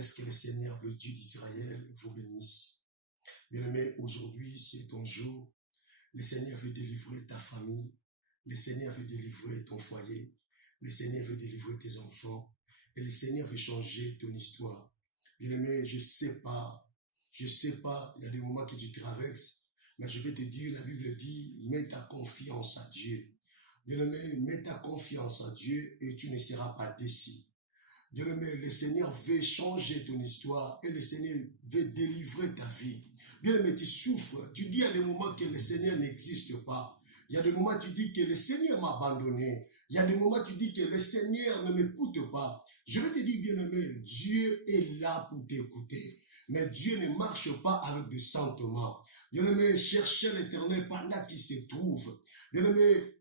Laisse que le Seigneur, le Dieu d'Israël, vous bénisse. Bien-aimé, aujourd'hui, c'est ton jour. Le Seigneur veut délivrer ta famille. Le Seigneur veut délivrer ton foyer. Le Seigneur veut délivrer tes enfants. Et le Seigneur veut changer ton histoire. Bien-aimé, je sais pas, il y a des moments que tu traverses, mais je vais te dire, la Bible dit, mets ta confiance à Dieu. Bien-aimé, mets ta confiance à Dieu et tu ne seras pas déçu. Bien-aimé, le Seigneur veut changer ton histoire et le Seigneur veut délivrer ta vie. Bien-aimé, tu souffres. Tu dis, il y a des moments que le Seigneur n'existe pas. Il y a des moments où tu dis que le Seigneur m'a abandonné. Il y a des moments où tu dis que le Seigneur ne m'écoute pas. Je vais te dire, bien-aimé, Dieu est là pour t'écouter. Mais Dieu ne marche pas avec des sentiments. Bien-aimé, cherchez l'Éternel pendant qu'il se trouve. Bien-aimé,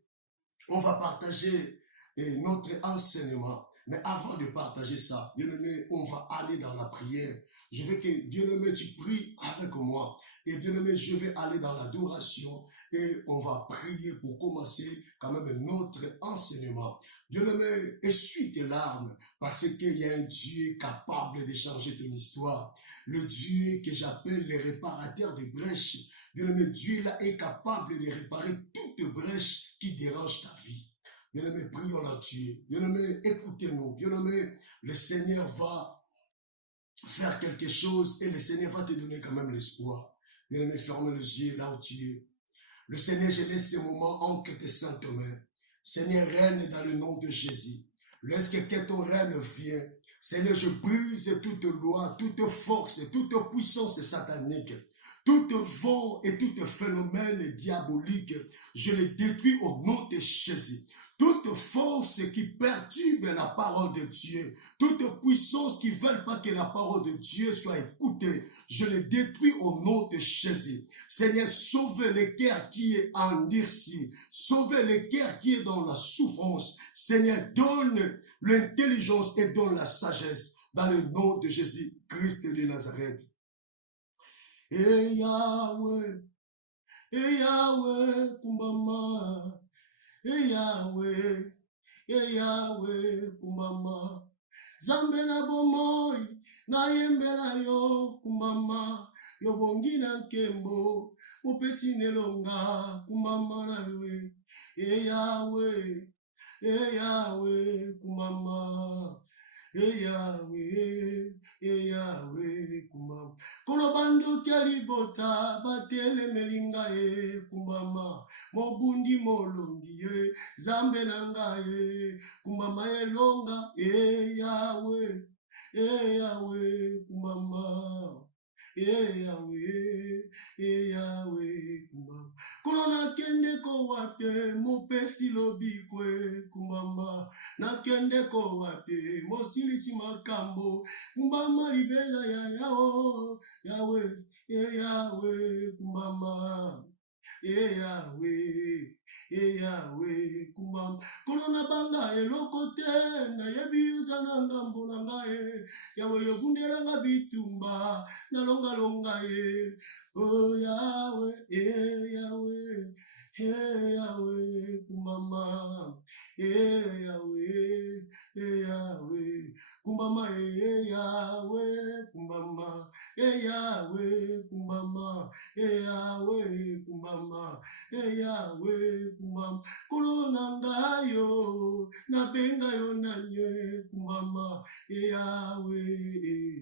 on va partager notre enseignement. Mais avant de partager ça, bien-aimé, on va aller dans la prière. Je veux que, bien-aimé, tu pries avec moi. Et bien-aimé, je vais aller dans l'adoration et on va prier pour commencer quand même notre enseignement. Bien-aimé, essuie tes larmes parce qu'il y a un Dieu capable de changer ton histoire. Le Dieu que j'appelle le réparateur de brèches. Bien-aimé, Dieu là est capable de réparer toute brèche qui dérange ta vie. Bien-aimé, prions là Dieu. Bien-aimé, écoutez-nous. Bien-aimé, le Seigneur va faire quelque chose et le Seigneur va te donner quand même l'espoir. Bien-aimé, ferme les yeux là où tu es. Le Seigneur, je laisse ces moments entre tes saintes mains. Seigneur, règne dans le nom de Jésus. Laisse que ton règne vienne. Seigneur, je brise toute loi, toute force, toute puissance satanique. Tout vent et tout phénomène diabolique, je les détruis au nom de Jésus. Toute force qui perturbe la parole de Dieu, toute puissance qui ne veut pas que la parole de Dieu soit écoutée, je les détruis au nom de Jésus. Seigneur, sauve le cœur qui est endurci, sauve le cœur qui est dans la souffrance. Seigneur, donne l'intelligence et donne la sagesse dans le nom de Jésus-Christ de Nazareth. Et Yahweh, kumbama. Et Yahweh, kumbama. Zambela bomoy, na yembela yo, kumbama. Yobongi na nkembo, upesi nelonga, kumbama na ywe. Et Yahweh, kumbama. Yahweh, kumama. Kono bando kialibota, batele melinga kumama. Mobundi molongi zambe nanga kumama elonga Yahweh, kumama. Yahweh, kumama. Kono kende ko wate, mopesi lobikwe, kumama. Nakende ko wate, mosilisi makambo, kumama libela yao, Yahweh, kumama. Yahweh, kumama. Kono na banga elokote, na yebi uzana ngambo nangae, Yahweh yobundela nga bitumba, na longa oh Yahweh, kumama. Yahweh, kumama. Yahweh, kumama. Yahweh, kumama. Yahweh, kumama. Yahweh, kumama. Kolona ngayo, na benga yo nanye, kumama. Yahweh,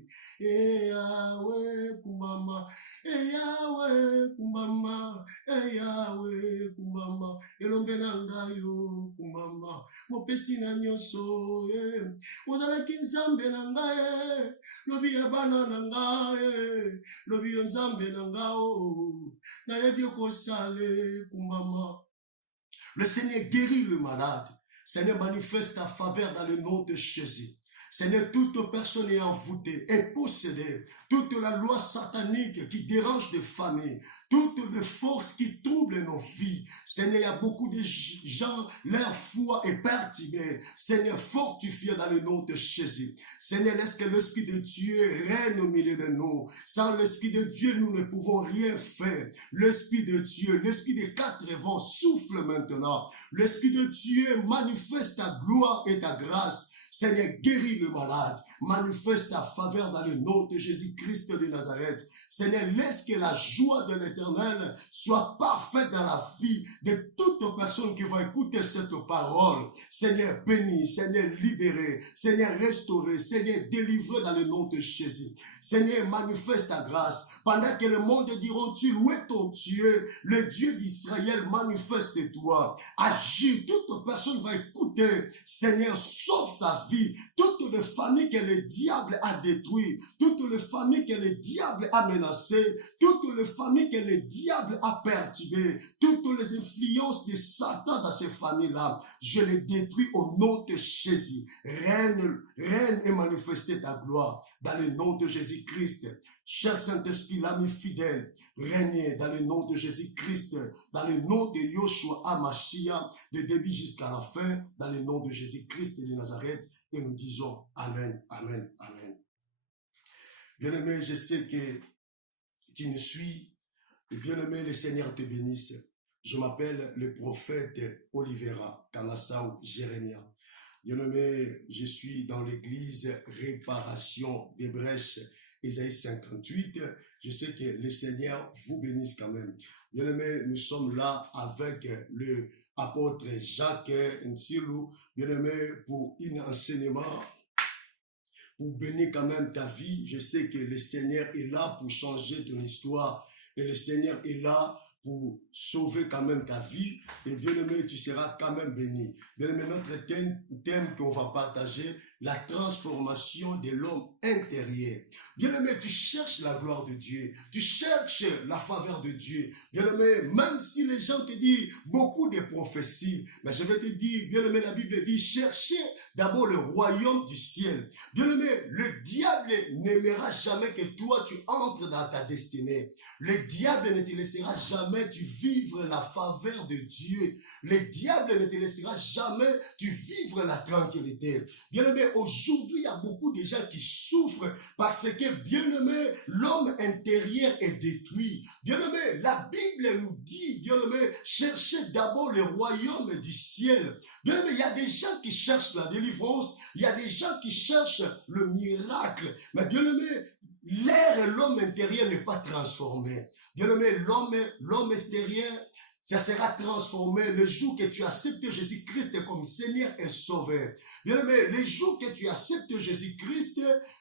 kumama. Yahweh, kumama. Yahweh, kumama. Elombe na ngayo, kumama. Mopesi na nyoso, ozala kinzambe na ngaye, lobi ya bana na ngaye, lobi yo nzambe na ngao, na yebi okosale, kumama. Le Seigneur guérit le malade. Seigneur manifeste ta faveur dans le nom de Jésus. Seigneur, toute personne est envoûtée, est possédée. Toute la loi satanique qui dérange des familles, toutes les forces qui troublent nos vies. Seigneur, il y a beaucoup de gens, leur foi est perturbée. Seigneur, fortifie dans le nom de Jésus. Seigneur, laisse que l'Esprit de Dieu règne au milieu de nous. Sans l'Esprit de Dieu, nous ne pouvons rien faire. L'Esprit de Dieu, l'Esprit des quatre vents souffle maintenant. L'Esprit de Dieu manifeste ta gloire et ta grâce. Seigneur, guéris le malade. Manifeste ta faveur dans le nom de Jésus-Christ de Nazareth. Seigneur, laisse que la joie de l'Éternel soit parfaite dans la vie de toute personne qui va écouter cette parole. Seigneur, bénis, Seigneur, libéré, Seigneur, restauré, Seigneur, délivré dans le nom de Jésus. Seigneur, manifeste ta grâce. Pendant que le monde diront-ils, où est ton Dieu? Le Dieu d'Israël, manifeste-toi. Agis, toute personne va écouter. Seigneur, sauve sa vie. Toutes les familles que le diable a détruites, toutes les familles que le diable a menacées, toutes les familles que le diable a perturbées, toutes les influences de Satan dans ces familles-là, je les détruis au nom de Jésus. Règne et manifeste ta gloire dans le nom de Jésus-Christ. Cher Saint-Esprit, l'ami fidèle, régnez dans le nom de Jésus-Christ, dans le nom de Yoshua HaMashiach, de début jusqu'à la fin, dans le nom de Jésus-Christ de Nazareth, et nous disons Amen, Amen, Amen. Bien-aimé, je sais que tu nous suis, et bien-aimé, le Seigneur te bénisse. Je m'appelle le prophète Olivera Kanassau Jérémia. Bien-aimé, je suis dans l'église Réparation des Brèches, Ésaïe 58. Je sais que le Seigneur vous bénisse quand même. Bien-aimé, nous sommes là avec le apôtre Jacques Nsilou, bien-aimé, pour un enseignement, pour bénir quand même ta vie. Je sais que le Seigneur est là pour changer ton histoire et le Seigneur est là pour sauver quand même ta vie. Et bien-aimé, tu seras quand même béni. Bien-aimé, notre thème qu'on va partager, la transformation de l'homme intérieur. Bien-aimé, tu cherches la gloire de Dieu, tu cherches la faveur de Dieu. Bien-aimé, même si les gens te disent beaucoup de prophéties, mais je vais te dire, bien-aimé, la Bible dit, cherchez d'abord le royaume du ciel. Bien-aimé, le diable n'aimera jamais que toi, tu entres dans ta destinée. Le diable ne te laissera jamais tu vivre la faveur de Dieu. Le diable ne te laissera jamais tu vivre la tranquillité. Bien-aimé, aujourd'hui, il y a beaucoup de gens qui souffrent parce que, bien-aimé, l'homme intérieur est détruit. Bien-aimé, la Bible nous dit, bien-aimé, cherchez d'abord le royaume du ciel. Bien-aimé, il y a des gens qui cherchent la délivrance, il y a des gens qui cherchent le miracle. Mais bien-aimé, l'air et l'homme intérieur n'est pas transformé. Bien-aimé, l'homme extérieur, ça sera transformé le jour que tu acceptes Jésus-Christ comme Seigneur et Sauveur. Bien-aimé, le jour que tu acceptes Jésus-Christ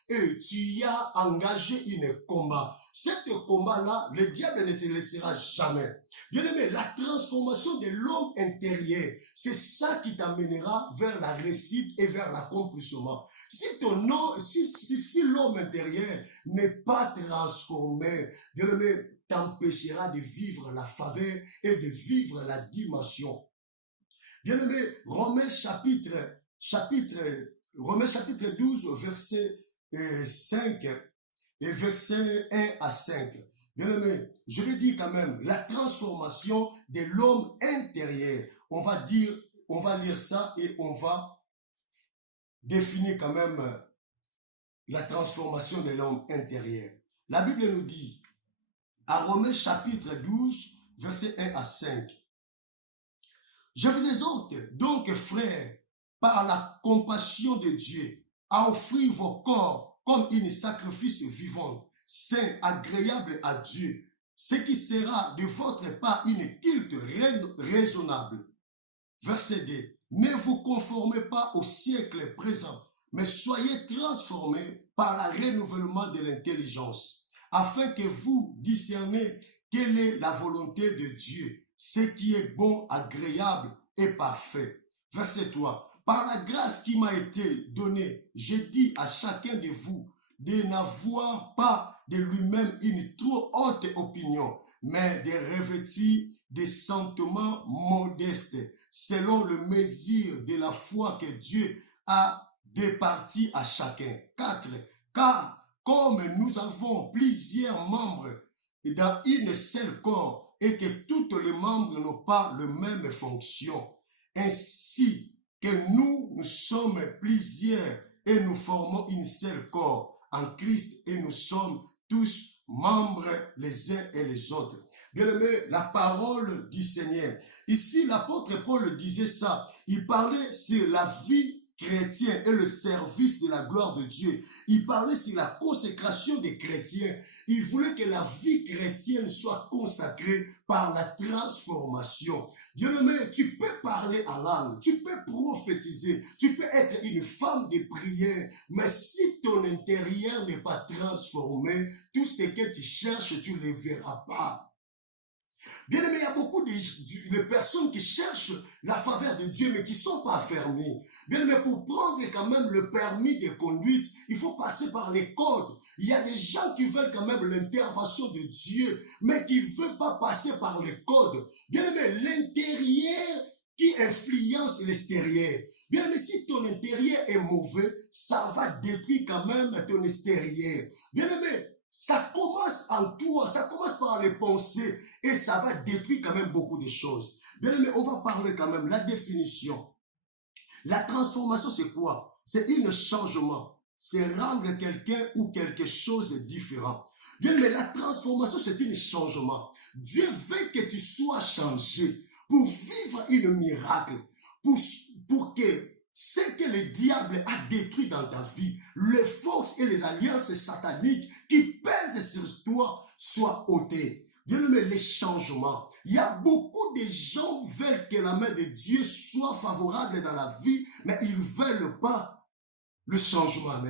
et tu y as engagé un combat. Ce combat-là, le diable ne te laissera jamais. Bien-aimé, la transformation de l'homme intérieur, c'est ça qui t'amènera vers la réussite et vers l'accomplissement. Si l'homme intérieur n'est pas transformé, bien-aimé, t'empêchera de vivre la faveur et de vivre la dimension. Bien-aimé, Romains chapitre 12, verset 5 et verset 1 à 5. Bien-aimé, je le dis quand même, la transformation de l'homme intérieur. On va lire ça et on va définir quand même la transformation de l'homme intérieur. La Bible nous dit, à Romains chapitre 12, versets 1 à 5. Je vous exhorte donc, frères, par la compassion de Dieu, à offrir vos corps comme un sacrifice vivant, saint, agréable à Dieu, ce qui sera de votre part une culte raisonnable. Verset 2. Ne vous conformez pas au siècle présent, mais soyez transformés par le renouvellement de l'intelligence, afin que vous discerniez quelle est la volonté de Dieu, ce qui est bon, agréable et parfait. Verset 3. Par la grâce qui m'a été donnée, je dis à chacun de vous de n'avoir pas de lui-même une trop haute opinion, mais de revêtir des sentiments modestes, selon le mesure de la foi que Dieu a départi à chacun. 4. Car comme nous avons plusieurs membres dans une seule corps et que tous les membres n'ont pas la même fonction, ainsi que nous sommes plusieurs et nous formons une seule corps en Christ et nous sommes tous membres les uns et les autres. Bien-aimé, la parole du Seigneur. Ici, l'apôtre Paul disait ça. Il parlait sur la vie chrétiens et le service de la gloire de Dieu. Il parlait sur la consécration des chrétiens. Il voulait que la vie chrétienne soit consacrée par la transformation. Bien-aimé, tu peux parler à langue, tu peux prophétiser, tu peux être une femme de prière, mais si ton intérieur n'est pas transformé, tout ce que tu cherches, tu ne le verras pas. Bien-aimé, il y a beaucoup de personnes qui cherchent la faveur de Dieu, mais qui ne sont pas fermées. Bien-aimé, pour prendre quand même le permis de conduite, il faut passer par les codes. Il y a des gens qui veulent quand même l'intervention de Dieu, mais qui ne veulent pas passer par les codes. Bien-aimé, l'intérieur qui influence l'extérieur. Bien-aimé, si ton intérieur est mauvais, ça va détruire quand même ton extérieur. Bien-aimé, ça commence en toi, ça commence par les pensées et ça va détruire quand même beaucoup de choses. Bien aimé, on va parler quand même la définition. La transformation, c'est quoi? C'est un changement. C'est rendre quelqu'un ou quelque chose de différent. Bien aimé, la transformation, c'est un changement. Dieu veut que tu sois changé pour vivre un miracle, pour que ce que le diable a détruit dans ta vie, les forces et les alliances sataniques qui pèsent sur toi soient ôtées. Bien-aimé, les changements. Il y a beaucoup de gens qui veulent que la main de Dieu soit favorable dans la vie, mais ils ne veulent pas le changement.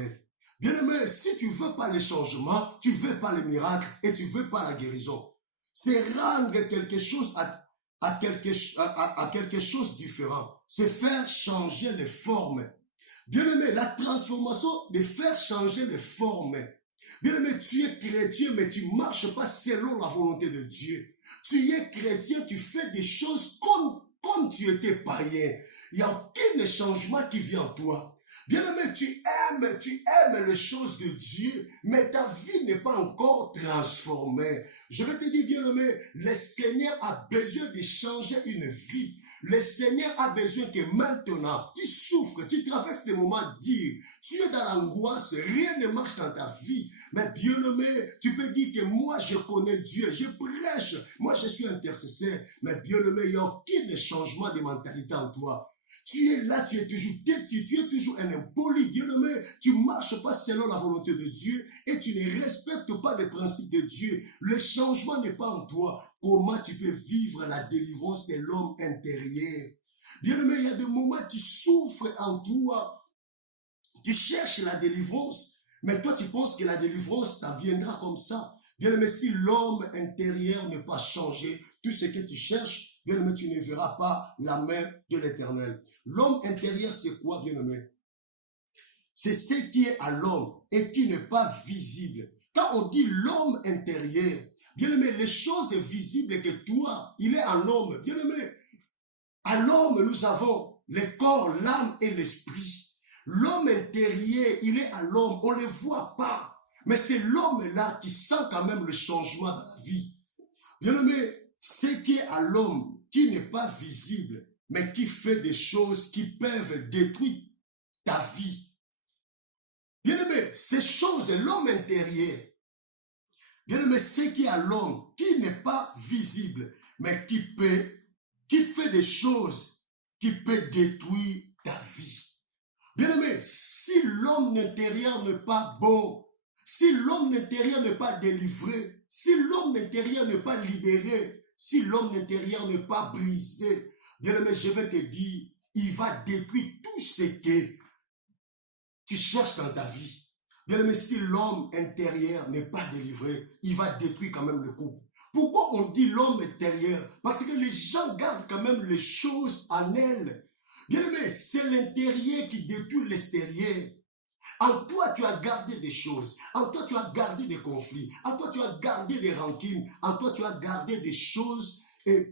Bien-aimé, si tu ne veux pas le changement, tu ne veux pas le miracle et tu ne veux pas la guérison. C'est rendre quelque chose à quelque chose de différent. C'est faire changer les formes. Bien-aimé, la transformation de faire changer les formes. Bien-aimé, tu es chrétien, mais tu ne marches pas selon la volonté de Dieu. Tu es chrétien, tu fais des choses comme tu étais païen. Il n'y a aucun changement qui vient en toi. Bien-aimé, tu aimes les choses de Dieu, mais ta vie n'est pas encore transformée. Je vais te dire, bien-aimé, le Seigneur a besoin de changer une vie. Le Seigneur a besoin que maintenant, tu souffres, tu traverses des moments durs, tu es dans l'angoisse, rien ne marche dans ta vie. Mais bien-aimé, tu peux dire que moi, je connais Dieu, je prêche, moi, je suis intercesseur. Mais bien-aimé, il n'y a aucun changement de mentalité en toi. Tu es là, tu es toujours têtu, tu es toujours un impoli, bien-aimé. Tu ne marches pas selon la volonté de Dieu et tu ne respectes pas les principes de Dieu. Le changement n'est pas en toi. Comment tu peux vivre la délivrance de l'homme intérieur? Bien-aimé, il y a des moments où tu souffres en toi. Tu cherches la délivrance, mais toi tu penses que la délivrance, ça viendra comme ça. Bien-aimé, si l'homme intérieur n'est pas changé, tout ce que tu cherches, bien-aimé, tu ne verras pas la main de l'Éternel. L'homme intérieur, c'est quoi, bien-aimé? C'est ce qui est à l'homme et qui n'est pas visible. Quand on dit l'homme intérieur, bien-aimé, les choses visibles que toi, il est en homme. Bien-aimé, à l'homme, nous avons le corps, l'âme et l'esprit. L'homme intérieur, il est à l'homme, on ne le voit pas. Mais c'est l'homme-là qui sent quand même le changement dans la vie. Bien-aimé, ce qui est à l'homme, qui n'est pas visible, mais qui fait des choses qui peuvent détruire ta vie. Bien-aimé, ces choses, l'homme intérieur. Bien-aimé, ce qui est à l'homme, qui n'est pas visible, mais qui fait des choses qui peuvent détruire ta vie. Bien-aimé, si l'homme intérieur n'est pas bon, si l'homme intérieur n'est pas délivré, si l'homme intérieur n'est pas libéré, si l'homme intérieur n'est pas brisé, bien-aimé, je vais te dire, il va détruire tout ce que tu cherches dans ta vie. Bien-aimé, si l'homme intérieur n'est pas délivré, il va détruire quand même le couple. Pourquoi on dit l'homme intérieur? Parce que les gens gardent quand même les choses en elles. Bien-aimé, c'est l'intérieur qui détruit l'extérieur. En toi, tu as gardé des choses. En toi, tu as gardé des conflits. En toi, tu as gardé des rancines. En toi, tu as gardé des choses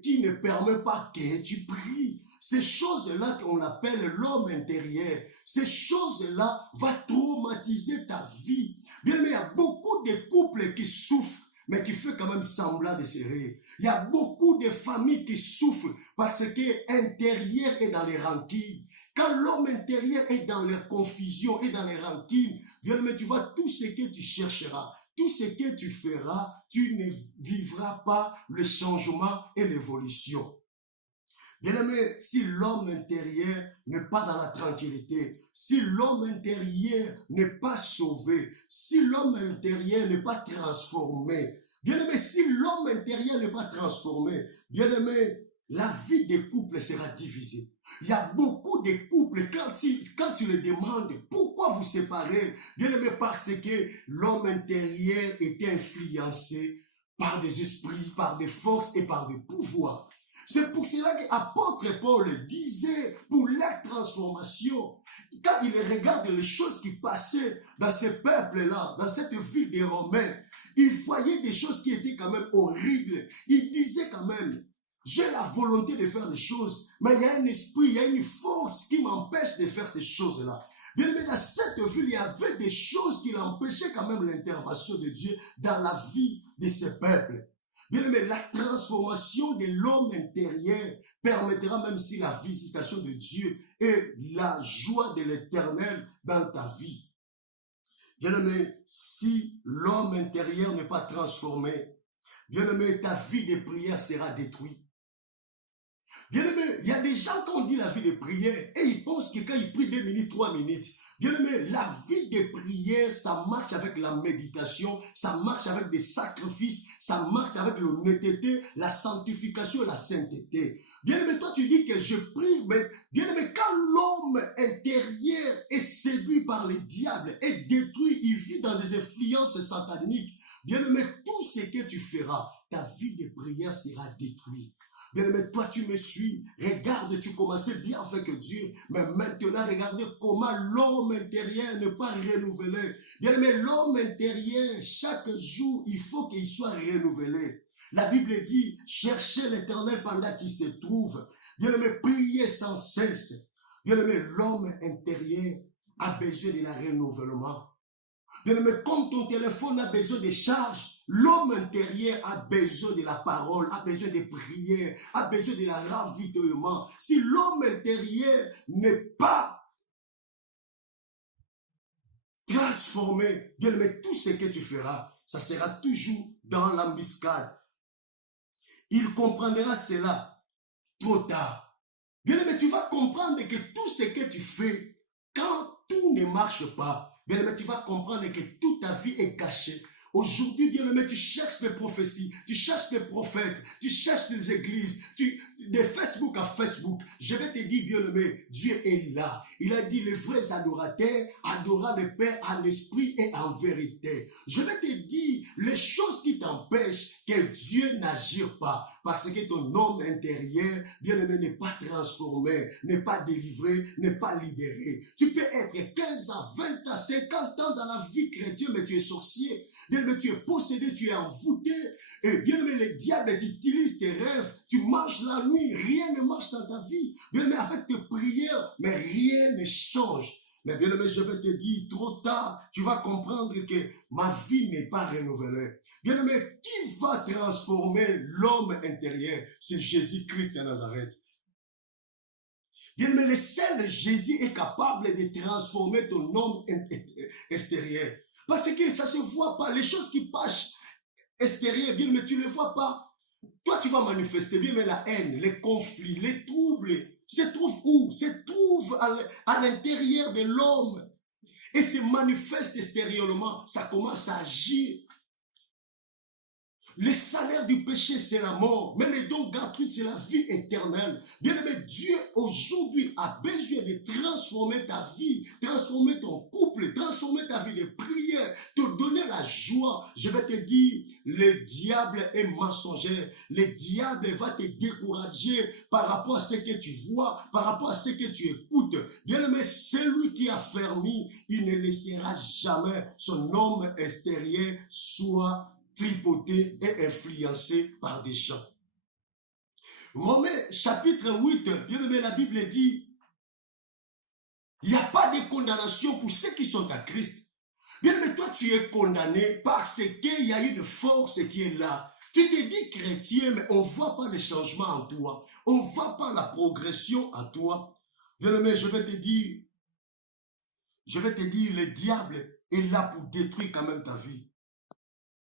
qui ne permettent pas que tu pries. Ces choses-là qu'on appelle l'homme intérieur, ces choses-là vont traumatiser ta vie. Bien aimé, il y a beaucoup de couples qui souffrent, mais qui font quand même semblant de se rire. Il y a beaucoup de familles qui souffrent parce que l'intérieur est dans les rancines. Quand l'homme intérieur est dans les confusions et dans les rancines, bien aimé, tu vois, tout ce que tu chercheras, tout ce que tu feras, tu ne vivras pas le changement et l'évolution. Bien-aimé, si l'homme intérieur n'est pas dans la tranquillité, si l'homme intérieur n'est pas sauvé, si l'homme intérieur n'est pas transformé, bien-aimé, si l'homme intérieur n'est pas transformé, bien-aimé, la vie des couples sera divisée. Il y a beaucoup de couples, quand tu les demandes, pourquoi vous séparez? Bien-aimé, parce que l'homme intérieur était influencé par des esprits, par des forces et par des pouvoirs. C'est pour cela que l'apôtre Paul disait pour la transformation, quand il regarde les choses qui passaient dans ce peuple-là, dans cette ville des Romains, il voyait des choses qui étaient quand même horribles. Il disait quand même, j'ai la volonté de faire des choses, mais il y a un esprit, il y a une force qui m'empêche de faire ces choses-là. Bien aimé, dans cette ville, il y avait des choses qui empêchaient quand même l'intervention de Dieu dans la vie de ce peuple. Bien aimé, la transformation de l'homme intérieur permettra, même si la visitation de Dieu et la joie de l'Éternel dans ta vie. Bien aimé, si l'homme intérieur n'est pas transformé, bien aimé, ta vie de prière sera détruite. Bien aimé, il y a des gens quand on dit la vie de prière et ils pensent que quand ils prient 2 minutes, 3 minutes, bien aimé, la vie de prière, ça marche avec la méditation, ça marche avec des sacrifices, ça marche avec l'honnêteté, la sanctification et la sainteté. Bien aimé, toi tu dis que je prie, mais bien aimé, quand l'homme intérieur est séduit par le diable, est détruit, il vit dans des influences sataniques, bien aimé, tout ce que tu feras, ta vie de prière sera détruite. Bien-aimé, toi tu me suis, regarde, tu commençais bien avec Dieu, mais maintenant regardez comment l'homme intérieur n'est pas renouvelé. Bien-aimé, l'homme intérieur, chaque jour, il faut qu'il soit renouvelé. La Bible dit, cherchez l'Éternel pendant qu'il se trouve. Bien-aimé, priez sans cesse. Bien-aimé, l'homme intérieur a besoin de la renouvellement. Bien-aimé, comme ton téléphone a besoin de charge, l'homme intérieur a besoin de la parole, a besoin de prières, a besoin de la ravitaillement. Si l'homme intérieur n'est pas transformé, bien-aimé, tout ce que tu feras, ça sera toujours dans l'embuscade. Il comprendra cela trop tard. Bien-aimé, tu vas comprendre que tout ce que tu fais, quand tout ne marche pas, bien-aimé, tu vas comprendre que toute ta vie est cachée. Aujourd'hui, bien-aimé, tu cherches des prophéties, tu cherches des prophètes, tu cherches des églises, de Facebook à Facebook. Je vais te dire, bien-aimé, Dieu est là. Il a dit, les vrais adorateurs adorent le Père en esprit et en vérité. Je vais te dire, les choses qui t'empêchent que Dieu n'agisse pas, parce que ton homme intérieur, bien-aimé, n'est pas transformé, n'est pas délivré, n'est pas libéré. Tu peux être 15 à 20 à 50 ans dans la vie chrétienne, mais tu es sorcier. Bien-aimé, tu es possédé, tu es envoûté. Et bien-aimé, le diable utilise tes rêves. Tu marches la nuit, rien ne marche dans ta vie. Bien-aimé, avec tes prières, mais rien ne change. Mais bien-aimé, je vais te dire, trop tard, tu vas comprendre que ma vie n'est pas renouvelée. Bien-aimé, qui va transformer l'homme intérieur? C'est Jésus-Christ de Nazareth. Bien-aimé, le seul Jésus est capable de transformer ton homme extérieur. Parce que ça ne se voit pas. Les choses qui passent extérieures, bien, mais tu ne les vois pas. Toi, tu vas manifester, bien, mais la haine, les conflits, les troubles, se trouvent où? Se trouvent à l'intérieur de l'homme. Et se manifeste extérieurement. Ça commence à agir. Le salaire du péché, c'est la mort. Mais le don gratuit, c'est la vie éternelle. Bien-aimé, Dieu aujourd'hui a besoin de transformer ta vie, transformer ton couple, transformer ta vie de prière, te donner la joie. Je vais te dire, le diable est mensonger. Le diable va te décourager par rapport à ce que tu vois, par rapport à ce que tu écoutes. Bien-aimé, celui qui a fermé, il ne laissera jamais son homme extérieur soit tripoté et influencé par des gens. Romains chapitre 8, bien aimé, la Bible dit, il n'y a pas de condamnation pour ceux qui sont à Christ. Bien aimé, toi tu es condamné parce qu'il y a une force qui est là. Tu te dis chrétien, mais on ne voit pas le changement en toi. On ne voit pas la progression en toi. Bien aimé, je vais te dire, le diable est là pour détruire quand même ta vie.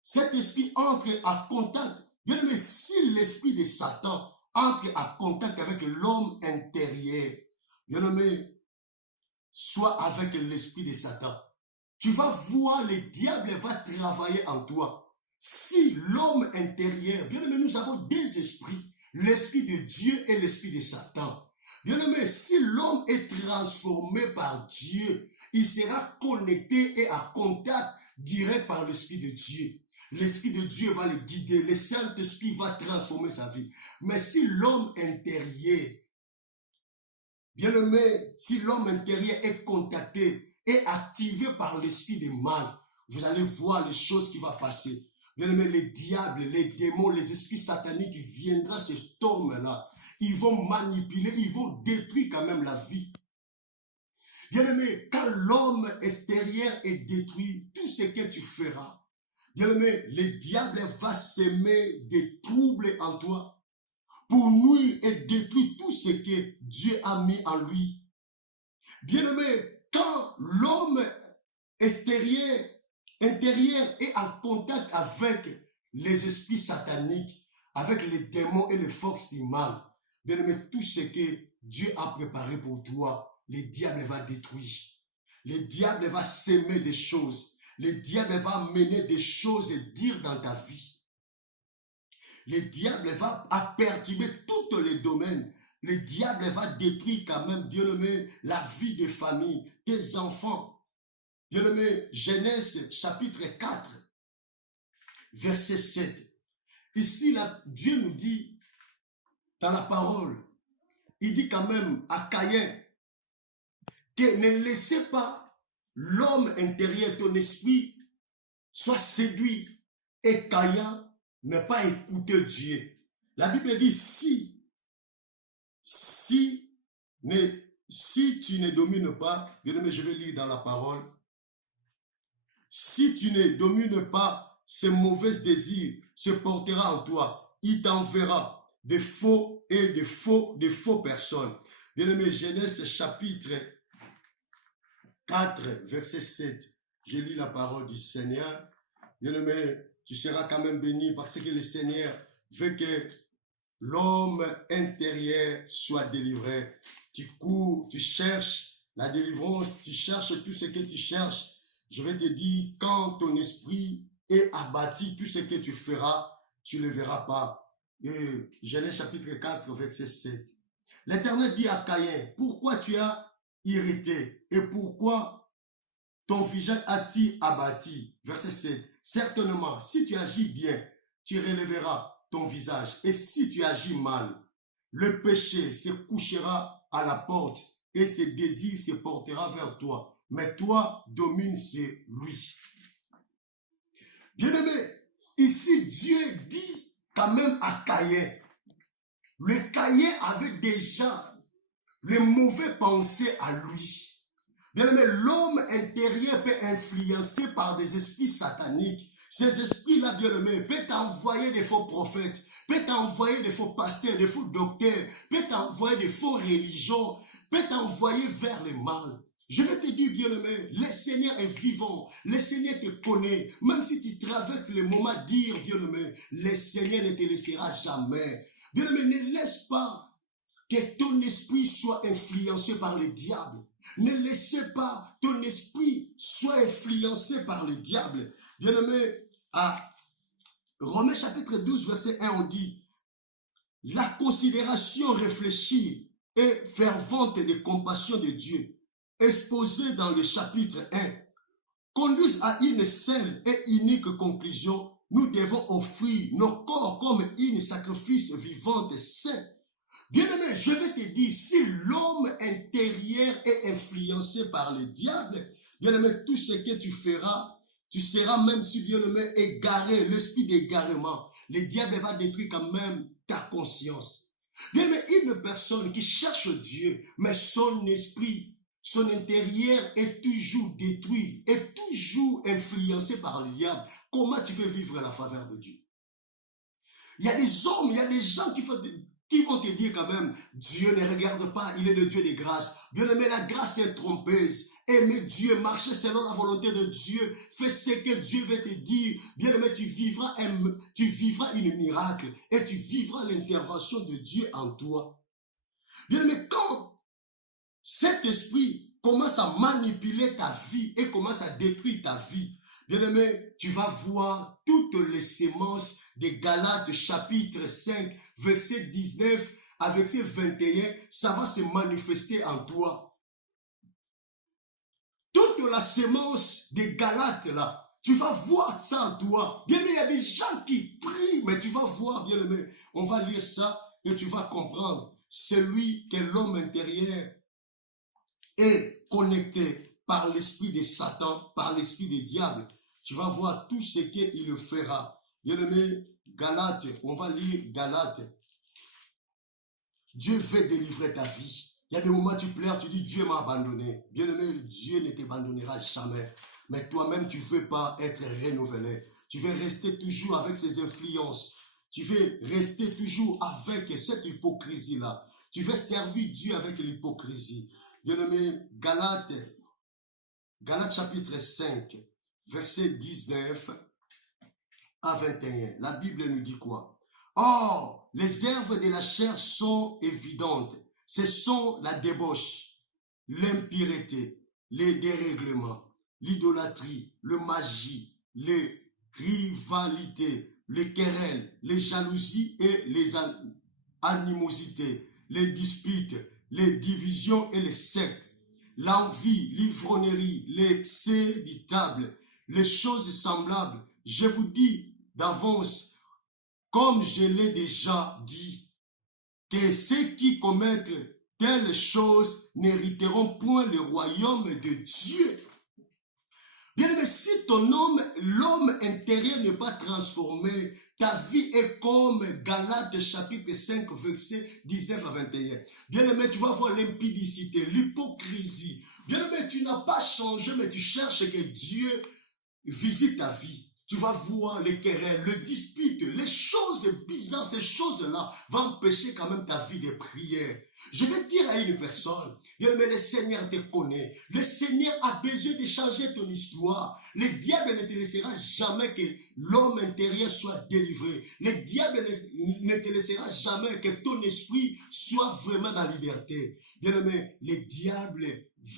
Cet esprit entre en contact. Bien aimé, si l'esprit de Satan entre en contact avec l'homme intérieur, bien-aimé, soit avec l'esprit de Satan, tu vas voir le diable va travailler en toi. Si l'homme intérieur, bien-aimé, nous avons deux esprits, l'esprit de Dieu et l'esprit de Satan. Bien-aimé, si l'homme est transformé par Dieu, il sera connecté et en contact direct par l'esprit de Dieu. L'esprit de Dieu va le guider, le Saint-Esprit va transformer sa vie. Mais si l'homme intérieur, bien-aimé, si l'homme intérieur est contacté et activé par l'esprit du mal, vous allez voir les choses qui vont passer. Bien-aimé, les diables, les démons, les esprits sataniques viendront cet homme-là. Ils vont manipuler, ils vont détruire quand même la vie. Bien-aimé, quand l'homme extérieur est détruit, tout ce que tu feras, bien-aimé, le diable va semer des troubles en toi pour nuire et détruire tout ce que Dieu a mis en lui. Bien-aimé, quand l'homme extérieur, intérieur est en contact avec les esprits sataniques, avec les démons et les forces du mal, bien-aimé, tout ce que Dieu a préparé pour toi, le diable va détruire. Le diable va s'aimer des choses. Le diable va mener des choses et dire dans ta vie. Le diable va perturber tous les domaines. Le diable va détruire quand même, bien-aimé, la vie des familles, tes enfants. Bien-aimé, Genèse chapitre 4, verset 7. Ici, là, Dieu nous dit, dans la parole, il dit quand même à Caïn, que ne laissez pas l'homme intérieur, ton esprit, soit séduit. Et Caïn n'a pas écouté Dieu. La Bible dit, si tu ne domines pas, bien-aimé, je vais lire dans la parole, si tu ne domines pas ces mauvais désirs, se portera en toi, il t'enverra des faux et des faux personnes. Bien-aimé, Genèse chapitre 4, verset 7. Je lis la parole du Seigneur. Bien-aimé, tu seras quand même béni parce que le Seigneur veut que l'homme intérieur soit délivré. Tu cours, tu cherches la délivrance, tu cherches tout ce que tu cherches. Je vais te dire, quand ton esprit est abattu, tout ce que tu feras, tu ne le verras pas. Et Genèse chapitre 4, verset 7. L'Éternel dit à Caïn, pourquoi tu as irrité et pourquoi ton visage a-t-il abattu? Verset 7. Certainement, si tu agis bien, tu relèveras ton visage. Et si tu agis mal, le péché se couchera à la porte et ses désirs se portera vers toi. Mais toi, domine sur lui. Bien-aimé, ici Dieu dit quand même à Caïn. Le Caïn avait déjà les mauvais pensées à lui. Bien-aimé, l'homme intérieur peut influencer par des esprits sataniques. Ces esprits-là, bien-aimé, peuvent t'envoyer des faux prophètes, peuvent t'envoyer des faux pasteurs, des faux docteurs, peuvent t'envoyer des faux religions, peuvent t'envoyer vers le mal. Je vais te dire, bien-aimé, le Seigneur est vivant, le Seigneur te connaît. Même si tu traverses le moment dire, bien-aimé, le Seigneur ne te laissera jamais. Bien-aimé, ne laisse pas que ton esprit soit influencé par le diable. Ne laissez pas ton esprit soit influencé par le diable. Bien-aimé, à Romains chapitre 12, verset 1, on dit, la considération réfléchie et fervente des compassions de Dieu, exposée dans le chapitre 1, conduisent à une seule et unique conclusion. Nous devons offrir nos corps comme un sacrifice vivant et saint. Bien-aimé, je vais te dire, si l'homme intérieur est influencé par le diable, bien-aimé, tout ce que tu feras, tu seras même si bien-aimé égaré, l'esprit d'égarement. Le diable va détruire quand même ta conscience. Bien-aimé, une personne qui cherche Dieu, mais son esprit, son intérieur est toujours détruit, est toujours influencé par le diable. Comment tu peux vivre la faveur de Dieu? Il y a des hommes, il y a des gens qui vont te dire quand même, Dieu ne regarde pas, il est le Dieu des grâces. Bien-aimé, la grâce est trompeuse. Aimer Dieu, marcher selon la volonté de Dieu, fais ce que Dieu veut te dire. Bien-aimé, tu vivras une miracle et tu vivras l'intervention de Dieu en toi. Bien-aimé, quand cet esprit commence à manipuler ta vie et commence à détruire ta vie, bien-aimé, tu vas voir toutes les semences de Galates chapitre 5, verset 19 à verset 21, ça va se manifester en toi. Toute la semence des Galates là, tu vas voir ça en toi. Bien-aimé, il y a des gens qui prient, mais tu vas voir, bien-aimé, on va lire ça et tu vas comprendre. Celui que l'homme intérieur est connecté par l'esprit de Satan, par l'esprit des diables. Tu vas voir tout ce qu'il le fera. Bien-aimé, Galates, on va lire Galates. Dieu veut délivrer ta vie. Il y a des moments où tu pleures, tu dis Dieu m'a abandonné. Bien-aimé, Dieu ne t'abandonnera jamais. Mais toi-même, tu ne veux pas être renouvelé. Tu veux rester toujours avec ces influences. Tu veux rester toujours avec cette hypocrisie-là. Tu veux servir Dieu avec l'hypocrisie. Bien-aimé, Galates chapitre 5, verset 19 à 21. La Bible nous dit quoi? Or, les œuvres de la chair sont évidentes. Ce sont la débauche, l'impureté, les dérèglements, l'idolâtrie, le magie, les rivalités, les querelles, les jalousies et les animosités, les disputes, les divisions et les sectes, l'envie, l'ivrognerie, l'excès d'irritable, les choses semblables. Je vous dis d'avance, comme je l'ai déjà dit, que ceux qui commettent telles choses n'hériteront point le royaume de Dieu. Bien-aimé, si l'homme intérieur n'est pas transformé, ta vie est comme Galates chapitre 5, verset 19 à 21. Bien-aimé, tu vas voir l'impudicité, l'hypocrisie. Bien-aimé, tu n'as pas changé, mais tu cherches que Dieu visite ta vie. Tu vas voir les querelles, le dispute, les choses bizarres, ces choses-là vont empêcher quand même ta vie de prière. Je vais dire à une personne, mais le Seigneur te connaît. Le Seigneur a besoin de changer ton histoire. Le diable ne te laissera jamais que l'homme intérieur soit délivré. Le diable ne te laissera jamais que ton esprit soit vraiment dans la liberté. Bien-aimé, le diable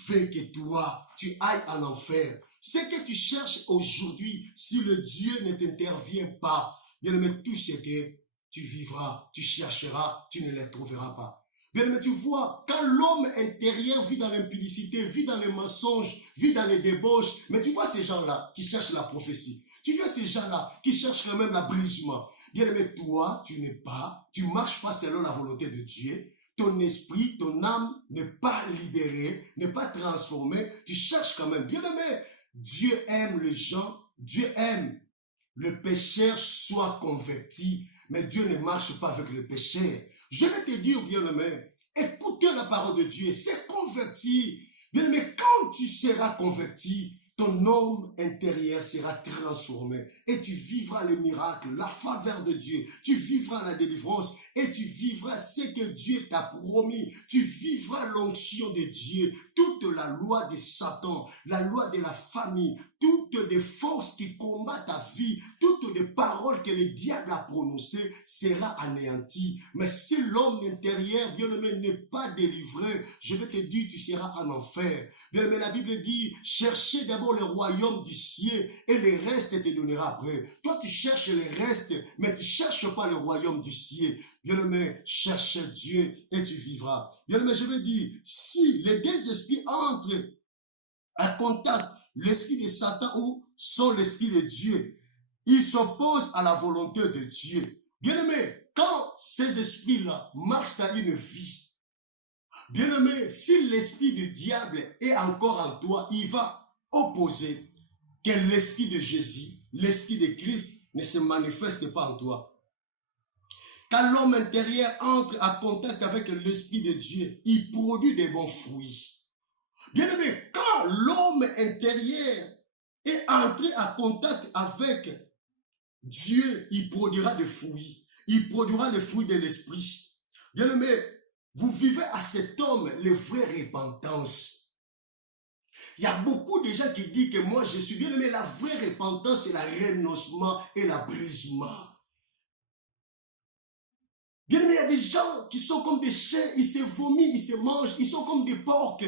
veut que toi, tu ailles en enfer. Ce que tu cherches aujourd'hui, si le Dieu ne t'intervient pas, bien-aimé, tout ce que tu vivras, tu chercheras, tu ne les trouveras pas. Bien-aimé, tu vois, quand l'homme intérieur vit dans l'impudicité, vit dans les mensonges, vit dans les débauches, mais tu vois ces gens-là qui cherchent la prophétie. Tu vois ces gens-là qui cherchent quand même l'abrisement. Bien-aimé, toi, tu marches pas selon la volonté de Dieu. Ton esprit, ton âme n'est pas libérée, n'est pas transformée. Tu cherches quand même. Bien-aimé, Dieu aime les gens, Dieu aime le pécheur soit converti, mais Dieu ne marche pas avec le pécheur. Je vais te dire, bien-aimé, écoutez la parole de Dieu, c'est converti. Bien-aimé, quand tu seras converti, ton homme intérieur sera transformé et tu vivras le miracle, la faveur de Dieu. Tu vivras la délivrance et tu vivras ce que Dieu t'a promis. Tu vivras l'onction de Dieu, toute la loi de Satan, la loi de la famille, toutes les forces qui combattent ta vie, toutes les paroles que le diable a prononcées sera anéanties. Mais si l'homme intérieur, bien-aimé, n'est pas délivré, je vais te dire, tu seras en enfer. Bien-aimé, la Bible dit, cherchez d'abord le royaume du ciel et le reste te donnera après. Toi, tu cherches le reste, mais tu ne cherches pas le royaume du ciel. Bien-aimé, cherche Dieu et tu vivras. Bien-aimé, je veux dire, si les deux esprits entrent à contact, l'esprit de Satan ou son l'esprit de Dieu, ils s'opposent à la volonté de Dieu. Bien-aimé, quand ces esprits-là marchent dans une vie, bien-aimé, si l'esprit du diable est encore en toi, il va opposer que l'esprit de Jésus, l'esprit de Christ ne se manifeste pas en toi. Quand l'homme intérieur entre en contact avec l'esprit de Dieu, il produit des bons fruits. Bien-aimé, quand l'homme intérieur est entré en contact avec Dieu, il produira des fruits. Il produira les fruits de l'esprit. Bien-aimé, vous vivez à cet homme les vraies repentances. Il y a beaucoup de gens qui disent que moi je suis bien-aimé. La vraie repentance, c'est le renoncement et l'abrissement. Bien-aimé, il y a des gens qui sont comme des chiens, ils se vomissent, ils se mangent, ils sont comme des porcs.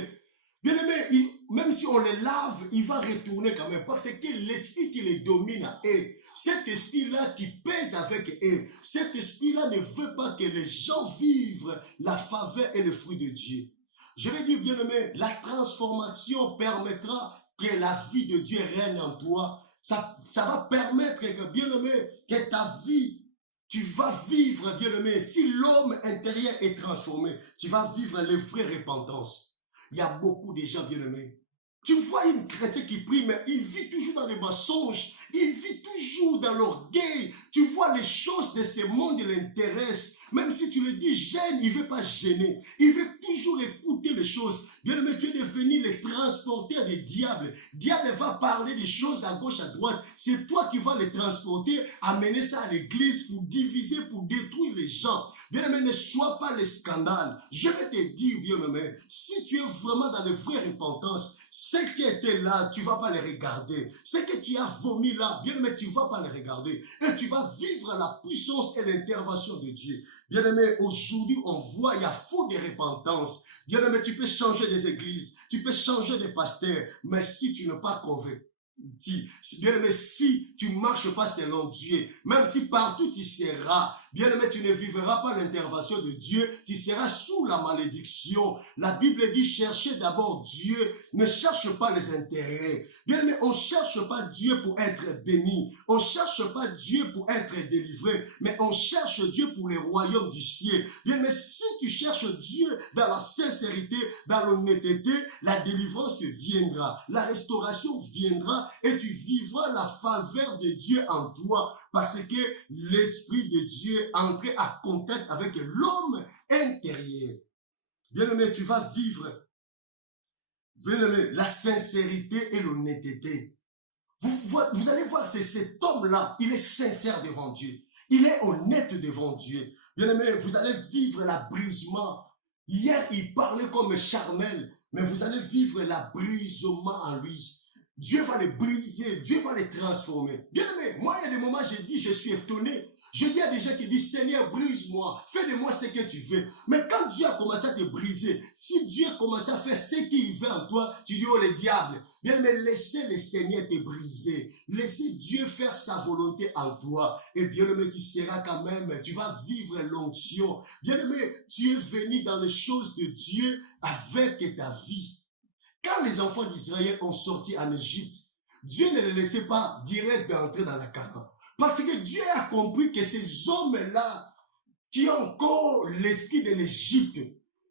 Bien-aimé, même si on les lave, il va retourner quand même. Parce que l'esprit qui les domine à eux, cet esprit-là qui pèse avec eux, cet esprit-là ne veut pas que les gens vivent la faveur et le fruit de Dieu. Je vais dire, bien-aimé, la transformation permettra que la vie de Dieu règne en toi. Ça va permettre que, bien-aimé, que ta vie, tu vas vivre, bien-aimé, si l'homme intérieur est transformé, tu vas vivre les vraies repentances. Il y a beaucoup de gens bien-aimés. Tu vois une chrétienne qui prie, mais il vit toujours dans les mensonges. Il vit toujours dans l'orgueil. Tu vois les choses de ce monde l'intéressent. Même si tu le dis gêne, il ne veut pas gêner. Il veut toujours écouter les choses. Bien-aimé, tu es devenu le transporteur des diables. Diable va parler des choses à gauche, à droite. C'est toi qui vas les transporter, amener ça à l'église pour diviser, pour détruire les gens. Bien-aimé, ne sois pas le scandale. Je vais te dire, bien-aimé, si tu es vraiment dans de vraies repentances, ce qui était là, tu ne vas pas les regarder. Ce que tu as vomi là, bien-aimé, tu ne vas pas les regarder. Et tu vas vivre la puissance et l'intervention de Dieu. Bien-aimé, aujourd'hui, on voit, il y a fou de repentance. Bien-aimé, tu peux changer des églises, tu peux changer des pasteurs, mais si tu n'es pas convaincu, bien-aimé, si tu ne marches pas selon Dieu, même si partout tu seras, bien-aimé, tu ne vivras pas l'intervention de Dieu, tu seras sous la malédiction. La Bible dit, cherchez d'abord Dieu, ne cherche pas les intérêts. Bien-aimé, on ne cherche pas Dieu pour être béni, on ne cherche pas Dieu pour être délivré, mais on cherche Dieu pour le royaume du ciel. Bien-aimé, si tu cherches Dieu dans la sincérité, dans l'honnêteté, la délivrance te viendra, la restauration viendra et tu vivras la faveur de Dieu en toi parce que l'Esprit de Dieu est entré en contact avec l'homme intérieur. Bien-aimé, tu vas vivre, bien-aimé, la sincérité et l'honnêteté. Vous allez voir, c'est cet homme-là, il est sincère devant Dieu. Il est honnête devant Dieu. Bien-aimé, vous allez vivre l'abrisement. Hier, il parlait comme charnel, mais vous allez vivre l'abrisement en lui. Dieu va les briser, Dieu va les transformer. Bien-aimé, moi, il y a des moments, j'ai dit, je suis étonné. Je dis à des gens qui disent, Seigneur, brise-moi, fais de moi ce que tu veux. Mais quand Dieu a commencé à te briser, si Dieu a commencé à faire ce qu'il veut en toi, tu dis, oh le diable, bien aimé, laissez le Seigneur te briser. Laissez Dieu faire sa volonté en toi. Et bien aimé, tu seras quand même, tu vas vivre l'onction. Bien aimé, tu es venu dans les choses de Dieu avec ta vie. Quand les enfants d'Israël ont sorti en Égypte, Dieu ne les laissait pas direct d'entrer dans la Canaan. Parce que Dieu a compris que ces hommes-là, qui ont encore l'esprit de l'Égypte,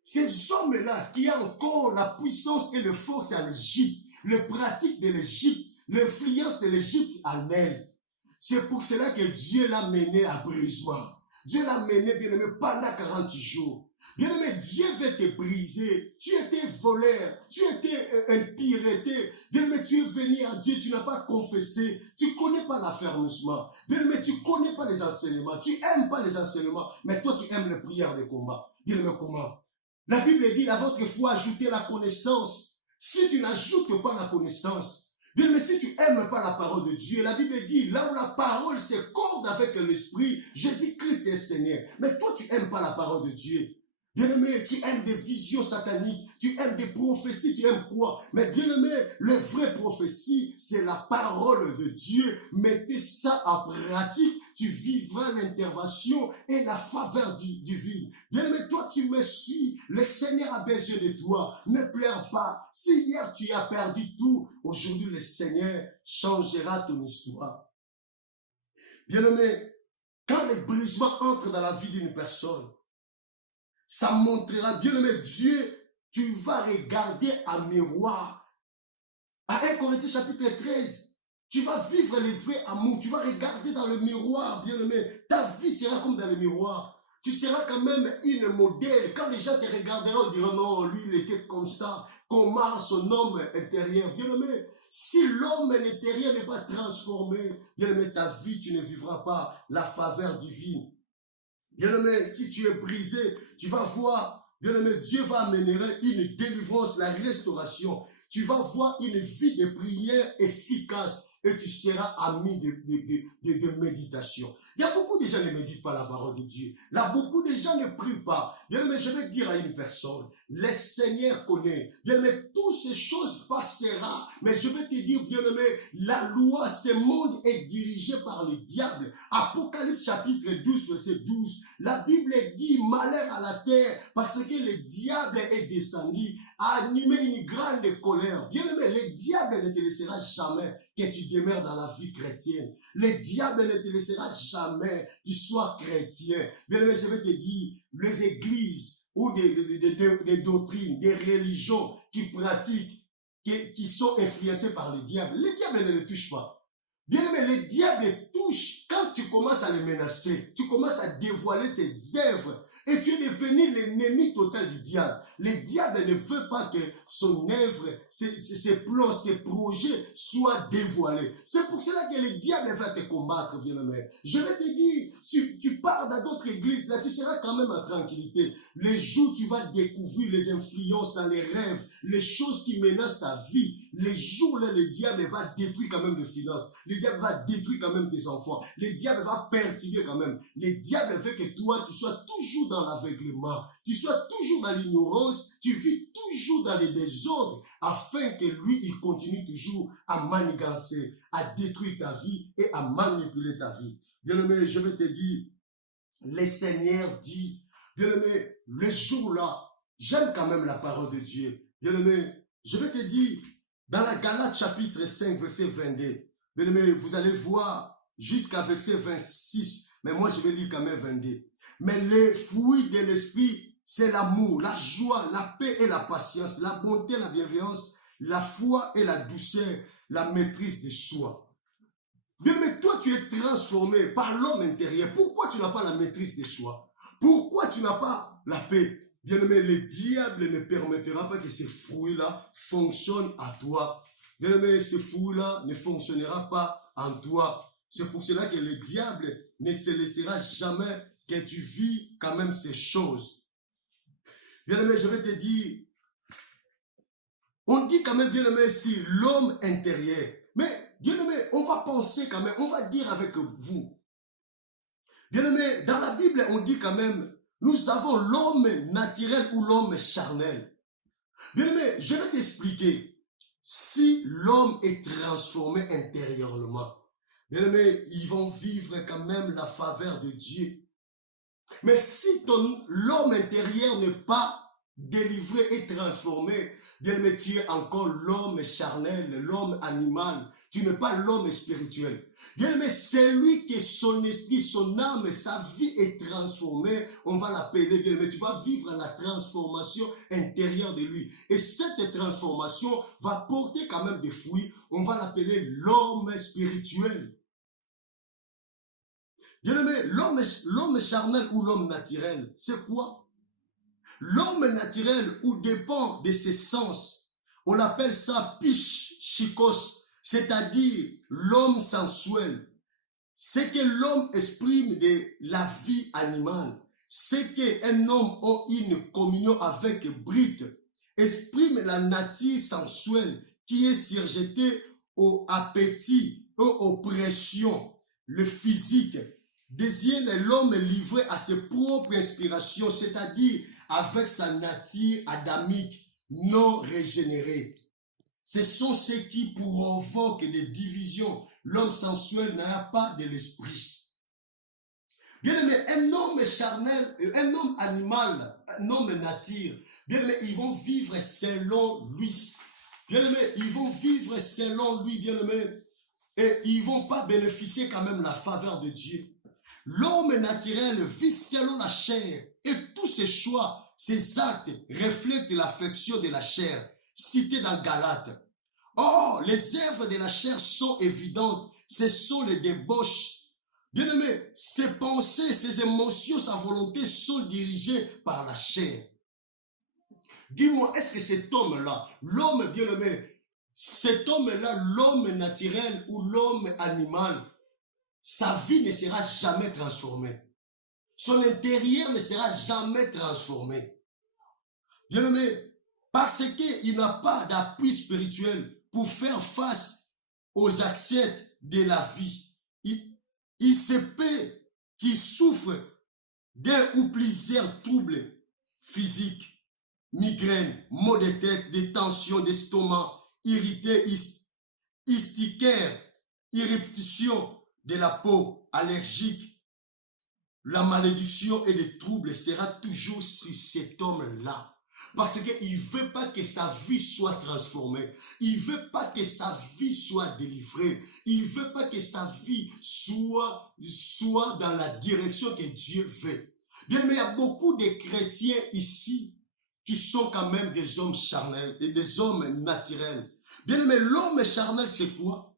ces hommes-là, qui ont encore la puissance et la force en Égypte, le pratique de l'Égypte, l'influence de l'Égypte en elle. C'est pour cela que Dieu l'a mené à brisement. Dieu l'a mené, bien aimé, pendant 40 jours. Bien-aimé, Dieu veut te briser. Tu étais voleur, tu étais impireté. Bien-aimé, tu es venu à Dieu, tu n'as pas confessé. Tu ne connais pas l'affermissement. Bien-aimé, tu ne connais pas les enseignements. Tu n'aimes pas les enseignements, mais toi, tu aimes les prières de combat. Bien-aimé, comment? La Bible dit, à votre foi, ajoutez la connaissance. Si tu n'ajoutes pas la connaissance, bien, mais si tu n'aimes pas la parole de Dieu, la Bible dit, là où la parole s'accorde avec l'esprit, Jésus-Christ est Seigneur. Mais toi, tu n'aimes pas la parole de Dieu. Bien-aimé, tu aimes des visions sataniques, tu aimes des prophéties, tu aimes quoi? Mais bien-aimé, les vraies prophéties, c'est la parole de Dieu. Mettez ça en pratique, tu vivras l'intervention et la faveur divine. Bien-aimé, toi, tu me suis, le Seigneur a besoin de toi. Ne pleure pas. Si hier tu as perdu tout, aujourd'hui le Seigneur changera ton histoire. Bien-aimé, quand les brisements entrent dans la vie d'une personne, ça montrera, bien-aimé, Dieu, tu vas regarder en miroir. À 1 Corinthiens chapitre 13, tu vas vivre le vrai amour. Tu vas regarder dans le miroir, bien-aimé. Ta vie sera comme dans le miroir. Tu seras quand même une modèle. Quand les gens te regarderont, ils diront, non, lui, il était comme ça. Comment son homme intérieur, bien-aimé. Si l'homme intérieur n'est pas transformé, bien-aimé, ta vie, tu ne vivras pas la faveur divine. Bien-aimé, si tu es brisé, tu vas voir, bien-aimé, Dieu va amener une délivrance, la restauration. Tu vas voir une vie de prière efficace et tu seras ami de méditation. Il y a beaucoup de gens qui ne méditent pas la parole de Dieu. Là, beaucoup de gens ne prient pas. Bien-aimé, je vais dire à une personne, le Seigneur connaît. Bien-aimé, toutes ces choses passeront. Mais je vais te dire, bien-aimé, la loi, ce monde est dirigé par le diable. Apocalypse chapitre 12, verset 12. La Bible dit, malheur à la terre, parce que le diable est descendu, a animé une grande colère. Bien-aimé, le diable ne te laissera jamais que tu demeures dans la vie chrétienne. Le diable ne te laissera jamais que tu sois chrétien. Bien-aimé, je vais te dire, les églises ou des doctrines, des religions qui pratiquent, qui sont influencées par le diable ne les touche pas. Bien-aimé, le diable touche quand tu commences à les menacer, tu commences à dévoiler ses œuvres. Et tu es devenu l'ennemi total du diable. Le diable ne veut pas que son œuvre, ses plans, ses projets soient dévoilés. C'est pour cela que le diable va te combattre, bien-aimé. Je vais te dire, si tu pars dans d'autres églises, là, tu seras quand même en tranquillité. Les jours où tu vas découvrir les influences dans les rêves, les choses qui menacent ta vie, les jours là, le diable va détruire quand même les finances. Le diable va détruire quand même tes enfants. Le diable va perturber quand même. Le diable veut que toi, tu sois toujours dans l'aveuglement. Tu sois toujours dans l'ignorance. Tu vis toujours dans les désordres afin que lui, il continue toujours à manigancer, à détruire ta vie et à manipuler ta vie. Bien-aimé, je vais te dire, le Seigneur dit, bien-aimé, le jour-là, j'aime quand même la parole de Dieu. Bien-aimé, je vais te dire, dans la Galates chapitre 5, verset 22, bien-aimé, vous allez voir jusqu'à verset 26, mais moi je vais lire quand même 22. Mais les fruits de l'esprit, c'est l'amour, la joie, la paix et la patience, la bonté, la bienveillance, la foi et la douceur, la maîtrise de soi. Bien, mais toi tu es transformé par l'homme intérieur. Pourquoi tu n'as pas la maîtrise de soi? Pourquoi tu n'as pas la paix? Bien-aimé, le diable ne permettra pas que ces fruits-là fonctionnent à toi. Bien-aimé, ces fruits-là ne fonctionnera pas en toi. C'est pour cela que le diable ne se laissera jamais que tu vis quand même ces choses. Bien-aimé, je vais te dire, on dit quand même, bien-aimé, si l'homme intérieur. Mais, bien-aimé, on va penser quand même, on va dire avec vous. Bien-aimé, dans la Bible, on dit quand même, nous avons l'homme naturel ou l'homme charnel. Bien-aimé, je vais t'expliquer. Si l'homme est transformé intérieurement, bien-aimé, ils vont vivre quand même la faveur de Dieu. Mais si l'homme intérieur n'est pas délivré et transformé, bien-aimé, tu es encore l'homme charnel, l'homme animal. Tu n'es pas l'homme spirituel. Bien-aimé, c'est lui qui son esprit, son âme, sa vie est transformée. On va l'appeler, bien-aimé, tu vas vivre la transformation intérieure de lui. Et cette transformation va porter quand même des fruits. On va l'appeler l'homme spirituel. Bien-aimé, l'homme charnel ou l'homme naturel, c'est quoi? L'homme naturel ou dépend de ses sens. On appelle ça psychos, c'est-à-dire l'homme sensuel. C'est que l'homme exprime de la vie animale. C'est qu'un homme a une communion avec Brite, exprime la nature sensuelle qui est surjetée au appétit, aux pressions, le physique. Désigne l'homme livré à ses propres inspirations, c'est-à-dire avec sa nature adamique non régénérée. Ce sont ceux qui provoquent des divisions. L'homme sensuel n'a pas de l'esprit. Bien aimé, un homme charnel, un homme animal, un homme nature, bien aimé, ils vont vivre selon lui. Bien aimé, ils vont vivre selon lui, bien aimé, et ils ne vont pas bénéficier quand même de la faveur de Dieu. L'homme naturel vit selon la chair et tous ses choix, ses actes reflètent l'affection de la chair, citée dans Galates. Or, les œuvres de la chair sont évidentes, ce sont les débauches. Bien aimé, ses pensées, ses émotions, sa volonté sont dirigées par la chair. Dis-moi, est-ce que cet homme-là, l'homme bien aimé, cet homme-là, l'homme naturel ou l'homme animal, sa vie ne sera jamais transformée. Son intérieur ne sera jamais transformé. Bien-aimé, parce qu'il n'a pas d'appui spirituel pour faire face aux accès de la vie. Il se peut qu'il souffre d'un ou plusieurs troubles physiques, migraines, maux de tête, des tensions d'estomac, irrités, isticaires, irritation de la peau, allergique. La malédiction et les troubles sera toujours sur cet homme-là. Parce qu'il ne veut pas que sa vie soit transformée. Il ne veut pas que sa vie soit délivrée. Il ne veut pas que sa vie soit dans la direction que Dieu veut. Bien, mais il y a beaucoup de chrétiens ici qui sont quand même des hommes charnels et des hommes naturels. Bien, mais l'homme charnel, c'est quoi?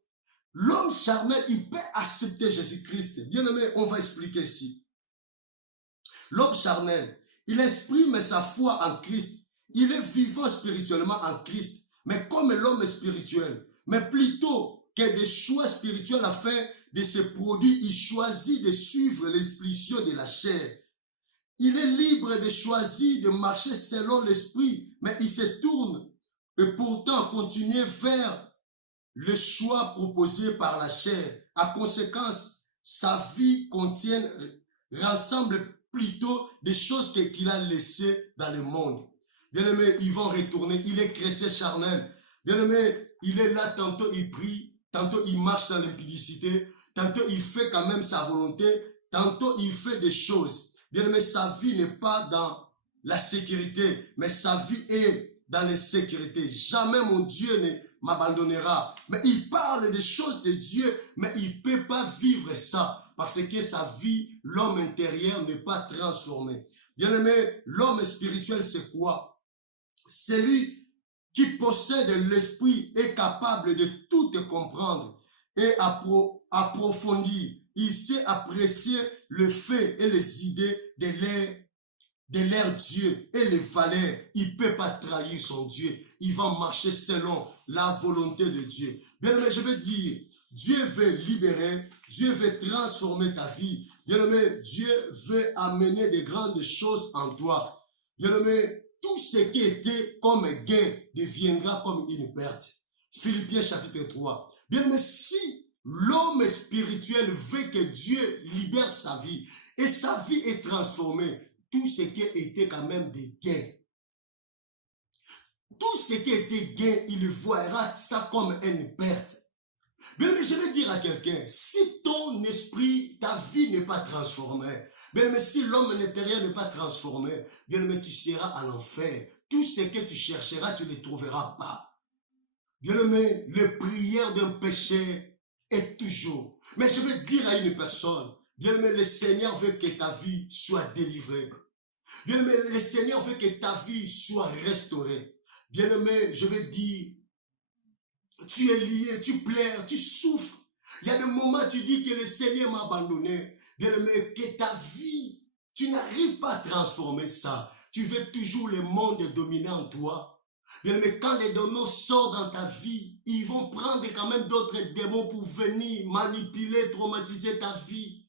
L'homme charnel, il peut accepter Jésus-Christ. Bien aimé, on va expliquer ici. L'homme charnel, il exprime sa foi en Christ. Il est vivant spirituellement en Christ, mais comme l'homme spirituel. Mais plutôt que des choix spirituels afin de se produire, il choisit de suivre l'expulsion de la chair. Il est libre de choisir de marcher selon l'esprit, mais il se tourne et pourtant continue vers le choix proposé par la chair. À conséquence, sa vie rassemble plutôt des choses qu'il a laissées dans le monde. Bien-aimé, ils vont retourner. Il est chrétien charnel. Bien-aimé, il est là, tantôt il prie, tantôt il marche dans l'impudicité, tantôt il fait quand même sa volonté, tantôt il fait des choses. Bien-aimé, sa vie n'est pas dans la sécurité, mais sa vie est dans l'insécurité. Jamais mon Dieu ne m'abandonnera. Mais il parle des choses de Dieu, mais il ne peut pas vivre ça. Parce que sa vie, l'homme intérieur n'est pas transformé. Bien-aimé, l'homme spirituel, c'est quoi? Celui qui possède l'esprit est capable de tout comprendre et approfondir. Il sait apprécier le fait et les idées de leur Dieu et les valeurs. Il ne peut pas trahir son Dieu. Il va marcher selon la volonté de Dieu. Bien-aimé, je veux dire, Dieu veut libérer, Dieu veut transformer ta vie. Bien-aimé, Dieu veut amener de grandes choses en toi. Bien-aimé, tout ce qui était comme gain deviendra comme une perte. Philippiens chapitre 3. Bien-aimé, si l'homme spirituel veut que Dieu libère sa vie et sa vie est transformée, tout ce qui était quand même des gains. Tout ce qui était gain, il voira ça comme une perte. Bien, mais je vais dire à quelqu'un, si ton esprit, ta vie n'est pas transformée, bien, mais si l'homme intérieur n'est pas transformé, bien, mais tu seras à l'enfer. Tout ce que tu chercheras, tu ne trouveras pas. Bien, mais le prière d'un péché est toujours. Mais je vais dire à une personne, bien, mais le Seigneur veut que ta vie soit délivrée. Bien, mais le Seigneur veut que ta vie soit restaurée. Bien aimé, je vais dire, tu es lié, tu pleures, tu souffres. Il y a des moments où tu dis que le Seigneur m'a abandonné. Bien aimé, que ta vie, tu n'arrives pas à transformer ça. Tu veux toujours le monde dominer en toi. Bien aimé, quand les démons sortent dans ta vie, ils vont prendre quand même d'autres démons pour venir manipuler, traumatiser ta vie.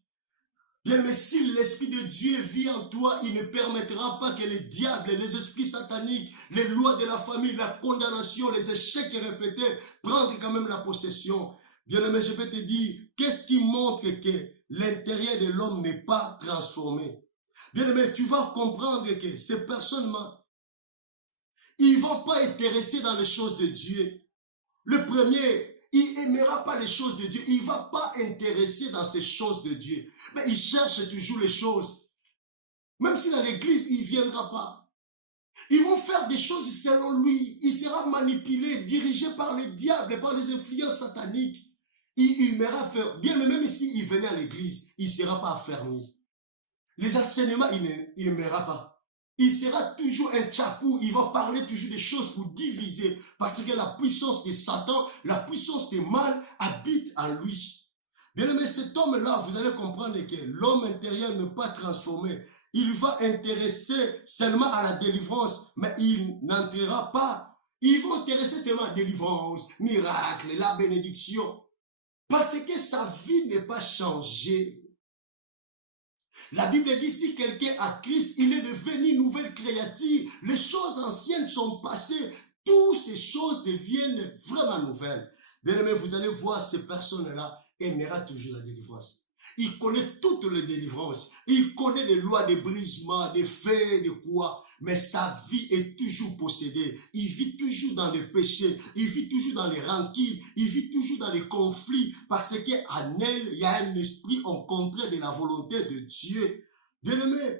Bien, mais si l'Esprit de Dieu vit en toi, il ne permettra pas que les diables, les esprits sataniques, les lois de la famille, la condamnation, les échecs répétés prennent quand même la possession. Bien aimé, je vais te dire, qu'est-ce qui montre que l'intérieur de l'homme n'est pas transformé? Bien aimé, tu vas comprendre que ces personnes-là, ils ne vont pas intéresser dans les choses de Dieu. Le premier, il n'aimera pas les choses de Dieu. Il ne va pas intéresser dans ces choses de Dieu. Mais il cherche toujours les choses. Même si dans l'église, il ne viendra pas. Ils vont faire des choses selon lui. Il sera manipulé, dirigé par le diable, par les influences sataniques. Il aimera faire. Bien, mais même si il venait à l'église, il ne sera pas affermi. Les enseignements, il n'aimera pas. Il sera toujours un tchakou, il va parler toujours des choses pour diviser. Parce que la puissance de Satan, la puissance du mal habite en lui. Bien aimé, cet homme-là, vous allez comprendre que l'homme intérieur n'est pas transformé. Il va intéresser seulement à la délivrance, mais il n'entrera pas. Il va intéresser seulement à la délivrance, miracle, la bénédiction. Parce que sa vie n'est pas changée. La Bible dit, si quelqu'un a Christ, il est devenu une nouvelle créature. Les choses anciennes sont passées. Toutes ces choses deviennent vraiment nouvelles. Bien-aimés, vous allez voir ces personnes-là aimera toujours la délivrance. Il connaît toutes les délivrances. Il connaît les lois de brisement, des faits, de quoi. Mais sa vie est toujours possédée. Il vit toujours dans les péchés. Il vit toujours dans les rancunes. Il vit toujours dans les conflits. Parce qu'en elle, il y a un esprit en contraire de la volonté de Dieu. Bien-aimé,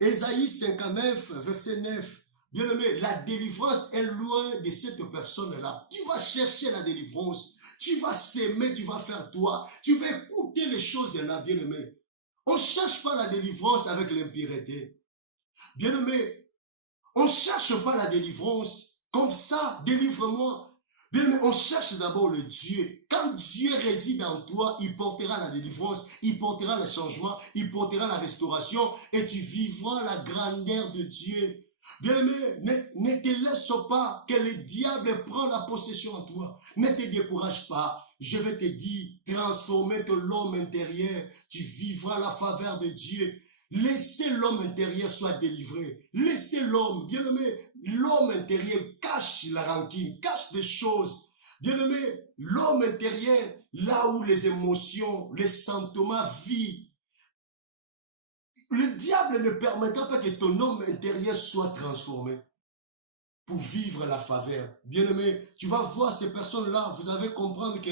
Ésaïe 59, verset 9. Bien-aimé, la délivrance est loin de cette personne-là. Tu vas chercher la délivrance. Tu vas s'aimer, tu vas faire toi. Tu vas écouter les choses de là, bien-aimé. On ne cherche pas la délivrance avec l'impureté. Bien-aimé, on ne cherche pas la délivrance comme ça, délivre-moi. Bien-aimé, on cherche d'abord le Dieu. Quand Dieu réside en toi, il portera la délivrance, il portera le changement, il portera la restauration et tu vivras la grandeur de Dieu. Bien-aimé, ne te laisse pas que le diable prenne la possession en toi. Ne te décourage pas. Je vais te dire, transformer ton l'homme intérieur. Tu vivras la faveur de Dieu. Laissez l'homme intérieur soit délivré. Laissez l'homme, bien-aimé, l'homme intérieur cache la rancune, cache des choses. Bien-aimé, l'homme intérieur, là où les émotions, les sentiments vivent, le diable ne permettra pas que ton homme intérieur soit transformé pour vivre la faveur. Bien-aimé, tu vas voir ces personnes-là, vous allez comprendre que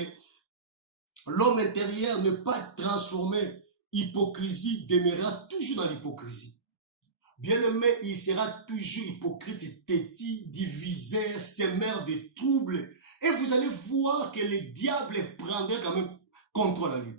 l'homme intérieur n'est pas transformé. Hypocrisie demeurera toujours dans l'hypocrisie. Bien-aimé, il sera toujours hypocrite, têtu, diviseur, sémeur de troubles. Et vous allez voir que le diable prendra quand même contrôle à lui.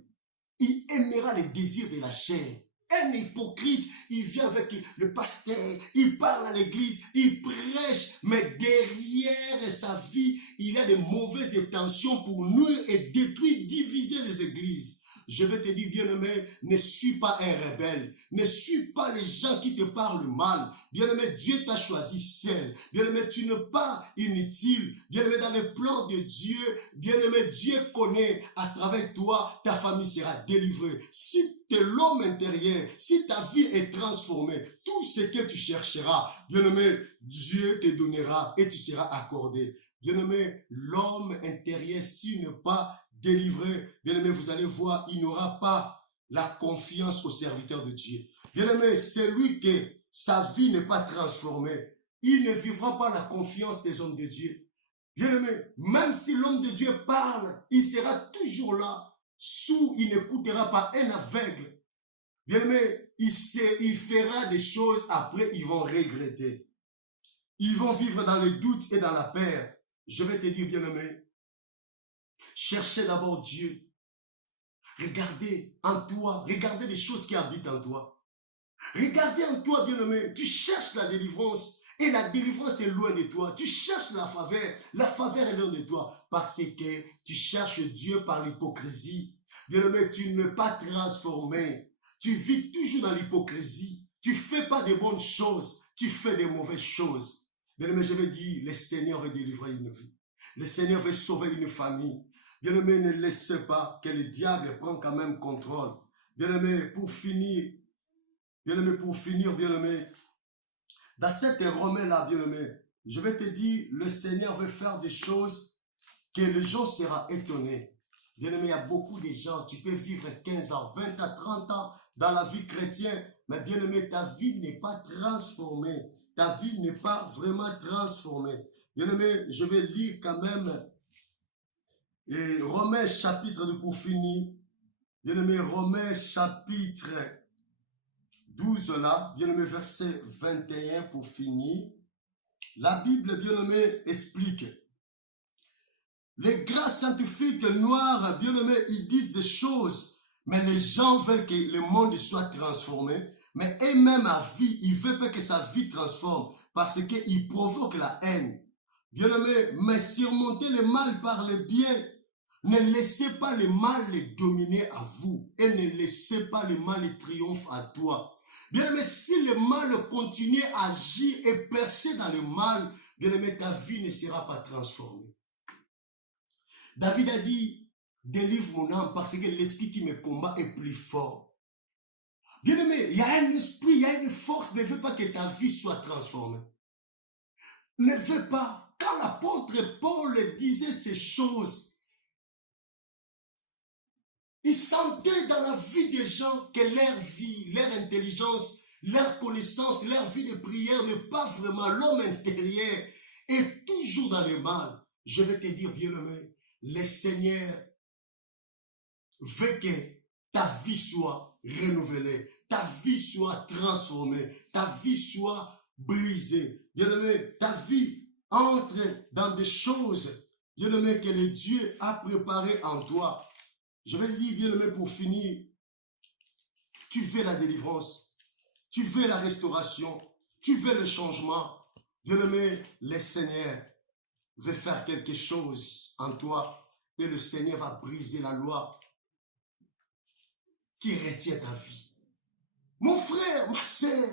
Il aimera les désirs de la chair. Un hypocrite, il vient avec le pasteur, il parle à l'église, il prêche, mais derrière sa vie, il a de mauvaises intentions pour nuire et détruire, diviser les églises. Je vais te dire, bien-aimé, ne suis pas un rebelle. Ne suis pas les gens qui te parlent mal. Bien-aimé, Dieu t'a choisi seul. Bien-aimé, tu n'es pas inutile. Bien-aimé, dans le plan de Dieu, bien-aimé, Dieu connaît à travers toi, ta famille sera délivrée. Si tu es l'homme intérieur, si ta vie est transformée, tout ce que tu chercheras, bien-aimé, Dieu te donnera et tu seras accordé. Bien-aimé, l'homme intérieur, s'il n'est pas délivré, bien-aimé, vous allez voir, il n'aura pas la confiance au serviteur de Dieu. Bien-aimé, celui que sa vie n'est pas transformée, il ne vivra pas la confiance des hommes de Dieu. Bien-aimé, même si l'homme de Dieu parle, il sera toujours là, il n'écoutera pas un aveugle. Bien-aimé, il fera des choses, après ils vont regretter. Ils vont vivre dans le doute et dans la peur. Je vais te dire, bien-aimé, cherchez d'abord Dieu. Regardez en toi. Regardez les choses qui habitent en toi. Regardez en toi, bien-aimé. Tu cherches la délivrance. Et la délivrance est loin de toi. Tu cherches la faveur. La faveur est loin de toi. Parce que tu cherches Dieu par l'hypocrisie. Bien-aimé, tu ne peux pas transformer. Tu vis toujours dans l'hypocrisie. Tu ne fais pas de bonnes choses. Tu fais de mauvaises choses. Bien-aimé, je veux dire, le Seigneur veut délivrer une vie. Le Seigneur veut sauver une famille. Bien-aimé, ne laissez pas que le diable prenne quand même contrôle. Bien-aimé, pour finir, bien-aimé, dans cette Romain-là, bien-aimé, je vais te dire, le Seigneur veut faire des choses que les gens seront étonnés. Bien-aimé, il y a beaucoup de gens, tu peux vivre 15 ans, 20 à 30 ans dans la vie chrétienne, mais bien-aimé, ta vie n'est pas transformée. Ta vie n'est pas vraiment transformée. Bien-aimé, je vais lire quand même et Romains chapitre 2 pour finir. Bien-aimé, Romains chapitre 12 là, bien-aimé, verset 21 pour finir. La Bible, bien-aimé, explique. Les grands scientifiques noirs, bien-aimé, ils disent des choses, mais les gens veulent que le monde soit transformé. Mais eux-mêmes, à vie, ils veulent pas que sa vie transforme parce qu'ils provoquent la haine. Bien-aimé, mais surmonter le mal par le bien. Ne laissez pas le mal les dominer à vous et ne laissez pas le mal les triomphe à toi. Bien-aimé, si le mal continue à agir et percer dans le mal, bien-aimé, ta vie ne sera pas transformée. David a dit, délivre mon âme parce que l'esprit qui me combat est plus fort. Bien-aimé, il y a un esprit, il y a une force, ne veut pas que ta vie soit transformée. Ne veut pas. Quand l'apôtre Paul disait ces choses, il sentait dans la vie des gens que leur vie, leur intelligence, leur connaissance, leur vie de prière n'est pas vraiment l'homme intérieur est toujours dans le mal. Je vais te dire, bien-aimé, le Seigneur veut que ta vie soit renouvelée, ta vie soit transformée, ta vie soit brisée. Bien-aimé, ta vie entre dans des choses, bien-aimé, que le Dieu a préparées en toi. Je vais te dire, bien-aimé, pour finir, tu veux la délivrance, tu veux la restauration, tu veux le changement. Bien-aimé, le Seigneur veut faire quelque chose en toi et le Seigneur va briser la loi qui retient ta vie. Mon frère, ma sœur,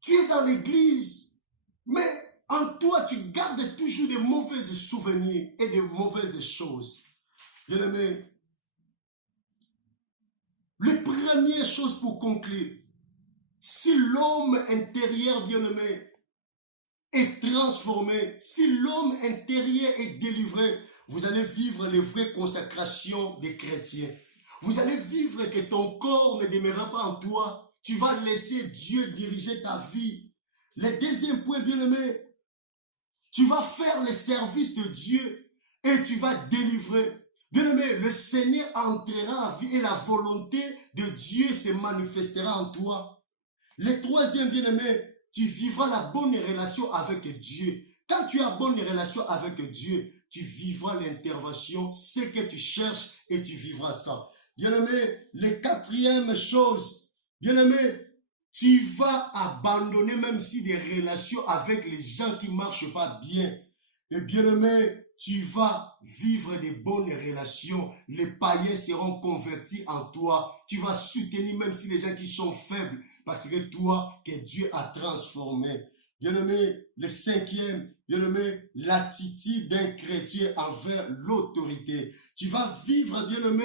tu es dans l'église, mais en toi, tu gardes toujours de mauvais souvenirs et de mauvaises choses. Bien-aimé, la première chose pour conclure, si l'homme intérieur, bien-aimé, est transformé, si l'homme intérieur est délivré, vous allez vivre les vraies consécrations des chrétiens. Vous allez vivre que ton corps ne demeurera pas en toi. Tu vas laisser Dieu diriger ta vie. Le deuxième point, bien-aimé, tu vas faire le service de Dieu et tu vas délivrer. Bien-aimé, le Seigneur entrera en vie et la volonté de Dieu se manifestera en toi. Le troisième, bien-aimé, tu vivras la bonne relation avec Dieu. Quand tu as bonne relation avec Dieu, tu vivras l'intervention, ce que tu cherches et tu vivras ça. Bien-aimé, la quatrième chose, bien-aimé, tu vas abandonner même si des relations avec les gens qui ne marchent pas bien. Et bien-aimé, tu vas vivre des bonnes relations. Les païens seront convertis en toi. Tu vas soutenir même si les gens qui sont faibles. Parce que toi, que Dieu a transformé. Bien-aimé, le cinquième, bien-aimé, l'attitude d'un chrétien envers l'autorité. Tu vas vivre, bien-aimé,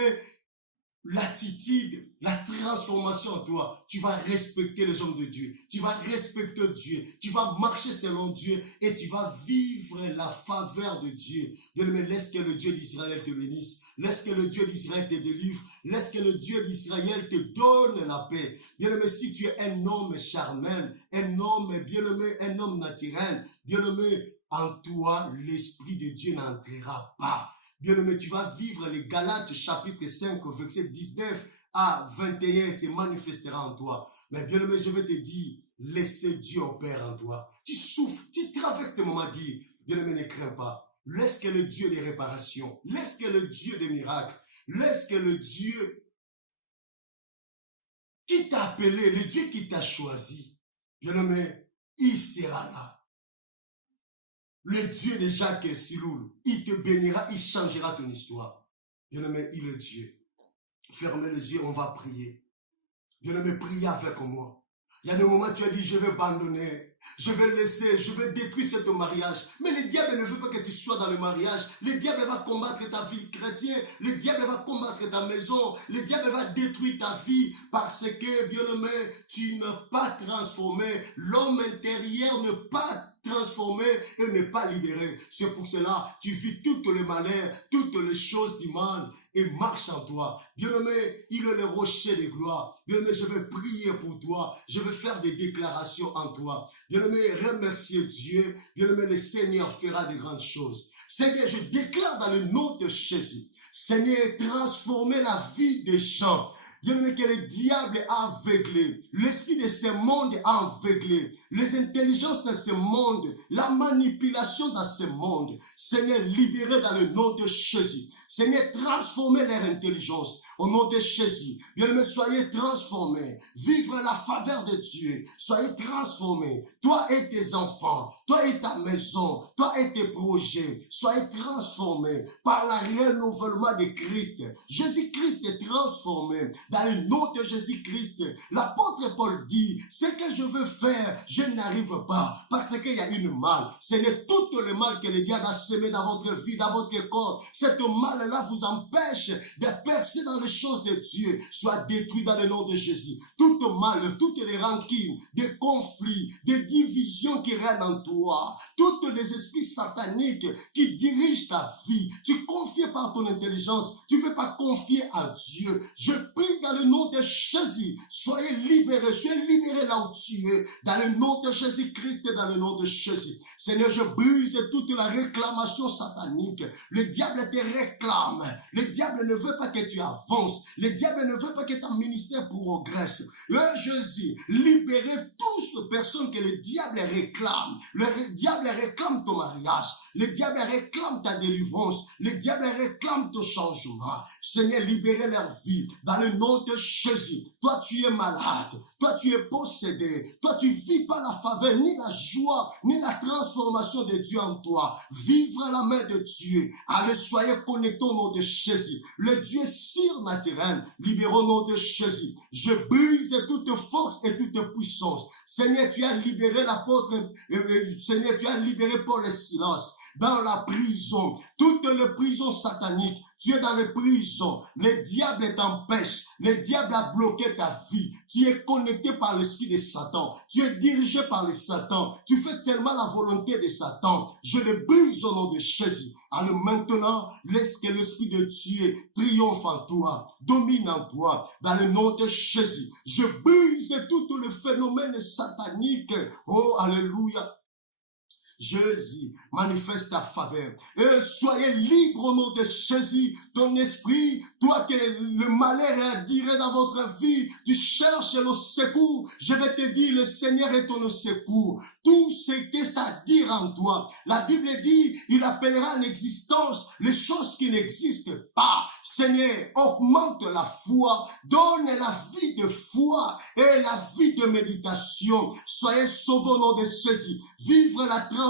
l'attitude, la transformation en toi. Tu vas respecter les hommes de Dieu. Tu vas respecter Dieu. Tu vas marcher selon Dieu et tu vas vivre la faveur de Dieu. Bien-aimé, laisse que le Dieu d'Israël te bénisse. Laisse que le Dieu d'Israël te délivre. Laisse que le Dieu d'Israël te donne la paix. Bien-aimé, si tu es un homme charnel, un homme, bien-aimé, un homme naturel, bien-aimé, en toi, l'Esprit de Dieu n'entrera pas. Bien-aimé, tu vas vivre les Galates chapitre 5, verset 19 à 21, se manifestera en toi. Mais bien-aimé, je vais te dire, laissez Dieu opérer en toi. Tu souffres, tu traverses des moments dits. Bien-aimé, ne crains pas. Laisse que le Dieu des réparations, laisse que le Dieu des miracles, laisse que le Dieu qui t'a appelé, le Dieu qui t'a choisi, bien-aimé, il sera là. Le Dieu de Jacques et Siloul, il te bénira, il changera ton histoire. Bien-aimé, il est Dieu. Fermez les yeux, on va prier. Bien-aimé, priez avec moi. Il y a des moments où tu as dit, je vais abandonner, je vais laisser, je vais détruire ce mariage. Mais le diable ne veut pas que tu sois dans le mariage. Le diable va combattre ta vie chrétienne. Le diable va combattre ta maison. Le diable va détruire ta vie parce que, bien-aimé, tu n'es pas transformé. L'homme intérieur n'est pas transformé et n'est pas libéré. C'est pour cela tu vis toutes les malheurs, toutes les choses du mal et marche en toi. Bien-aimé, il est le rocher de gloire. Bien-aimé, je vais prier pour toi. Je vais faire des déclarations en toi. Bien-aimé, remerciez Dieu. Bien-aimé, le Seigneur fera de grandes choses. Seigneur, je déclare dans le nom de Jésus. Seigneur, transformez la vie des gens. Bien-aimé, que le diable a aveuglé, l'esprit de ce monde a aveuglé, les intelligences de ce monde, la manipulation dans ce monde. Seigneur, libérez dans le nom de Jésus. Seigneur, transformez leur intelligence au nom de Jésus. Bien-aimé, soyez transformés. Vivre la faveur de Dieu. Soyez transformés. Toi et tes enfants, toi et ta maison, toi et tes projets, soyez transformés par le renouvellement de Christ. Jésus-Christ est transformé dans le nom de Jésus-Christ. L'apôtre Paul dit, ce que je veux faire, je n'arrive pas parce qu'il y a une mal. Ce n'est tout le mal que le diable a semé dans votre vie, dans votre corps. Cette mal-là vous empêche de percer dans les choses de Dieu. Soit détruit dans le nom de Jésus. Toute mal, toutes les rancines, des conflits, des divisions qui règnent en toi, toutes les esprits sataniques qui dirigent ta vie, tu confies par ton intelligence, tu ne veux pas confier à Dieu. Je prie dans le nom de Jésus, soyez libérés là où tu es, dans le nom de Jésus-Christ et dans le nom de Jésus. Seigneur, je brise toute la réclamation satanique. Le diable te réclame. Le diable ne veut pas que tu avances. Le diable ne veut pas que ton ministère progresse. Jésus, libérez tous les personnes que le diable réclame. Le diable réclame ton mariage. Le diable réclame ta délivrance. Le diable réclame ton changement. Seigneur, libérez leur vie dans le nom de Jésus. Toi, tu es malade. Toi, tu es possédé. Toi, tu vis pas la faveur, ni la joie, ni la transformation de Dieu en toi. Vivre à la main de Dieu. Allez, soyez connectés au nom de Jésus. Le Dieu surnaturel, libérons au nom de Jésus. Je brise toute force et toute puissance. Seigneur, tu as libéré l'apôtre, Seigneur, tu as libéré Paul et Silas dans la prison, toutes les prisons sataniques. Tu es dans les prisons, le diable t'empêche, le diable a bloqué ta vie, tu es connecté par l'esprit de Satan, tu es dirigé par le Satan, tu fais tellement la volonté de Satan. Je le brise au nom de Jésus. Alors maintenant, laisse que l'esprit de Dieu triomphe en toi, domine en toi, dans le nom de Jésus. Je brise tout le phénomène satanique. Oh, alléluia. Jésus, manifeste ta faveur. Et soyez libre au nom de Jésus. Ton esprit, toi que le malheur est attiré dans votre vie, tu cherches le secours. Je vais te dire, le Seigneur est ton secours. Tout ce que ça dit en toi. La Bible dit, il appellera en existence les choses qui n'existent pas. Seigneur, augmente la foi, donne la vie de foi et la vie de méditation. Soyez sauvés au nom de Jésus. Vivre la transformation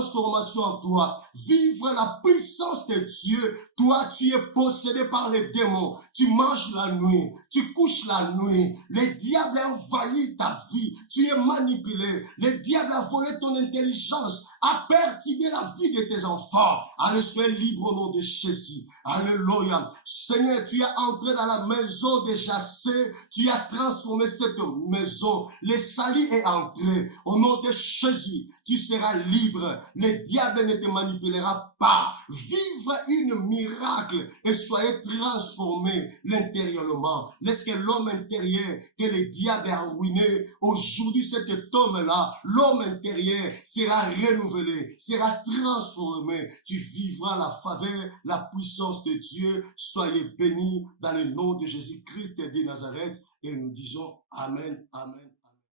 en toi. Vivre la puissance de Dieu. Toi, tu es possédé par les démons. Tu manges la nuit. Tu couches la nuit. Le diable a envahi ta vie. Tu es manipulé. Le diable a volé ton intelligence, a perturbé la vie de tes enfants. Allez, sois libre au nom de Jésus. Alléluia. Seigneur, tu es entré dans la maison de Jassé. Tu as transformé cette maison. Le salut est entré. Au nom de Jésus, tu seras libre. Le diable ne te manipulera pas. Vivre une miracle et soyez transformés l'intérieurement. Laisse que l'homme intérieur que le diable a ruiné, aujourd'hui cet homme-là, l'homme intérieur sera renouvelé, sera transformé. Tu vivras la faveur, la puissance de Dieu. Soyez bénis dans le nom de Jésus-Christ de Nazareth. Et nous disons Amen, Amen.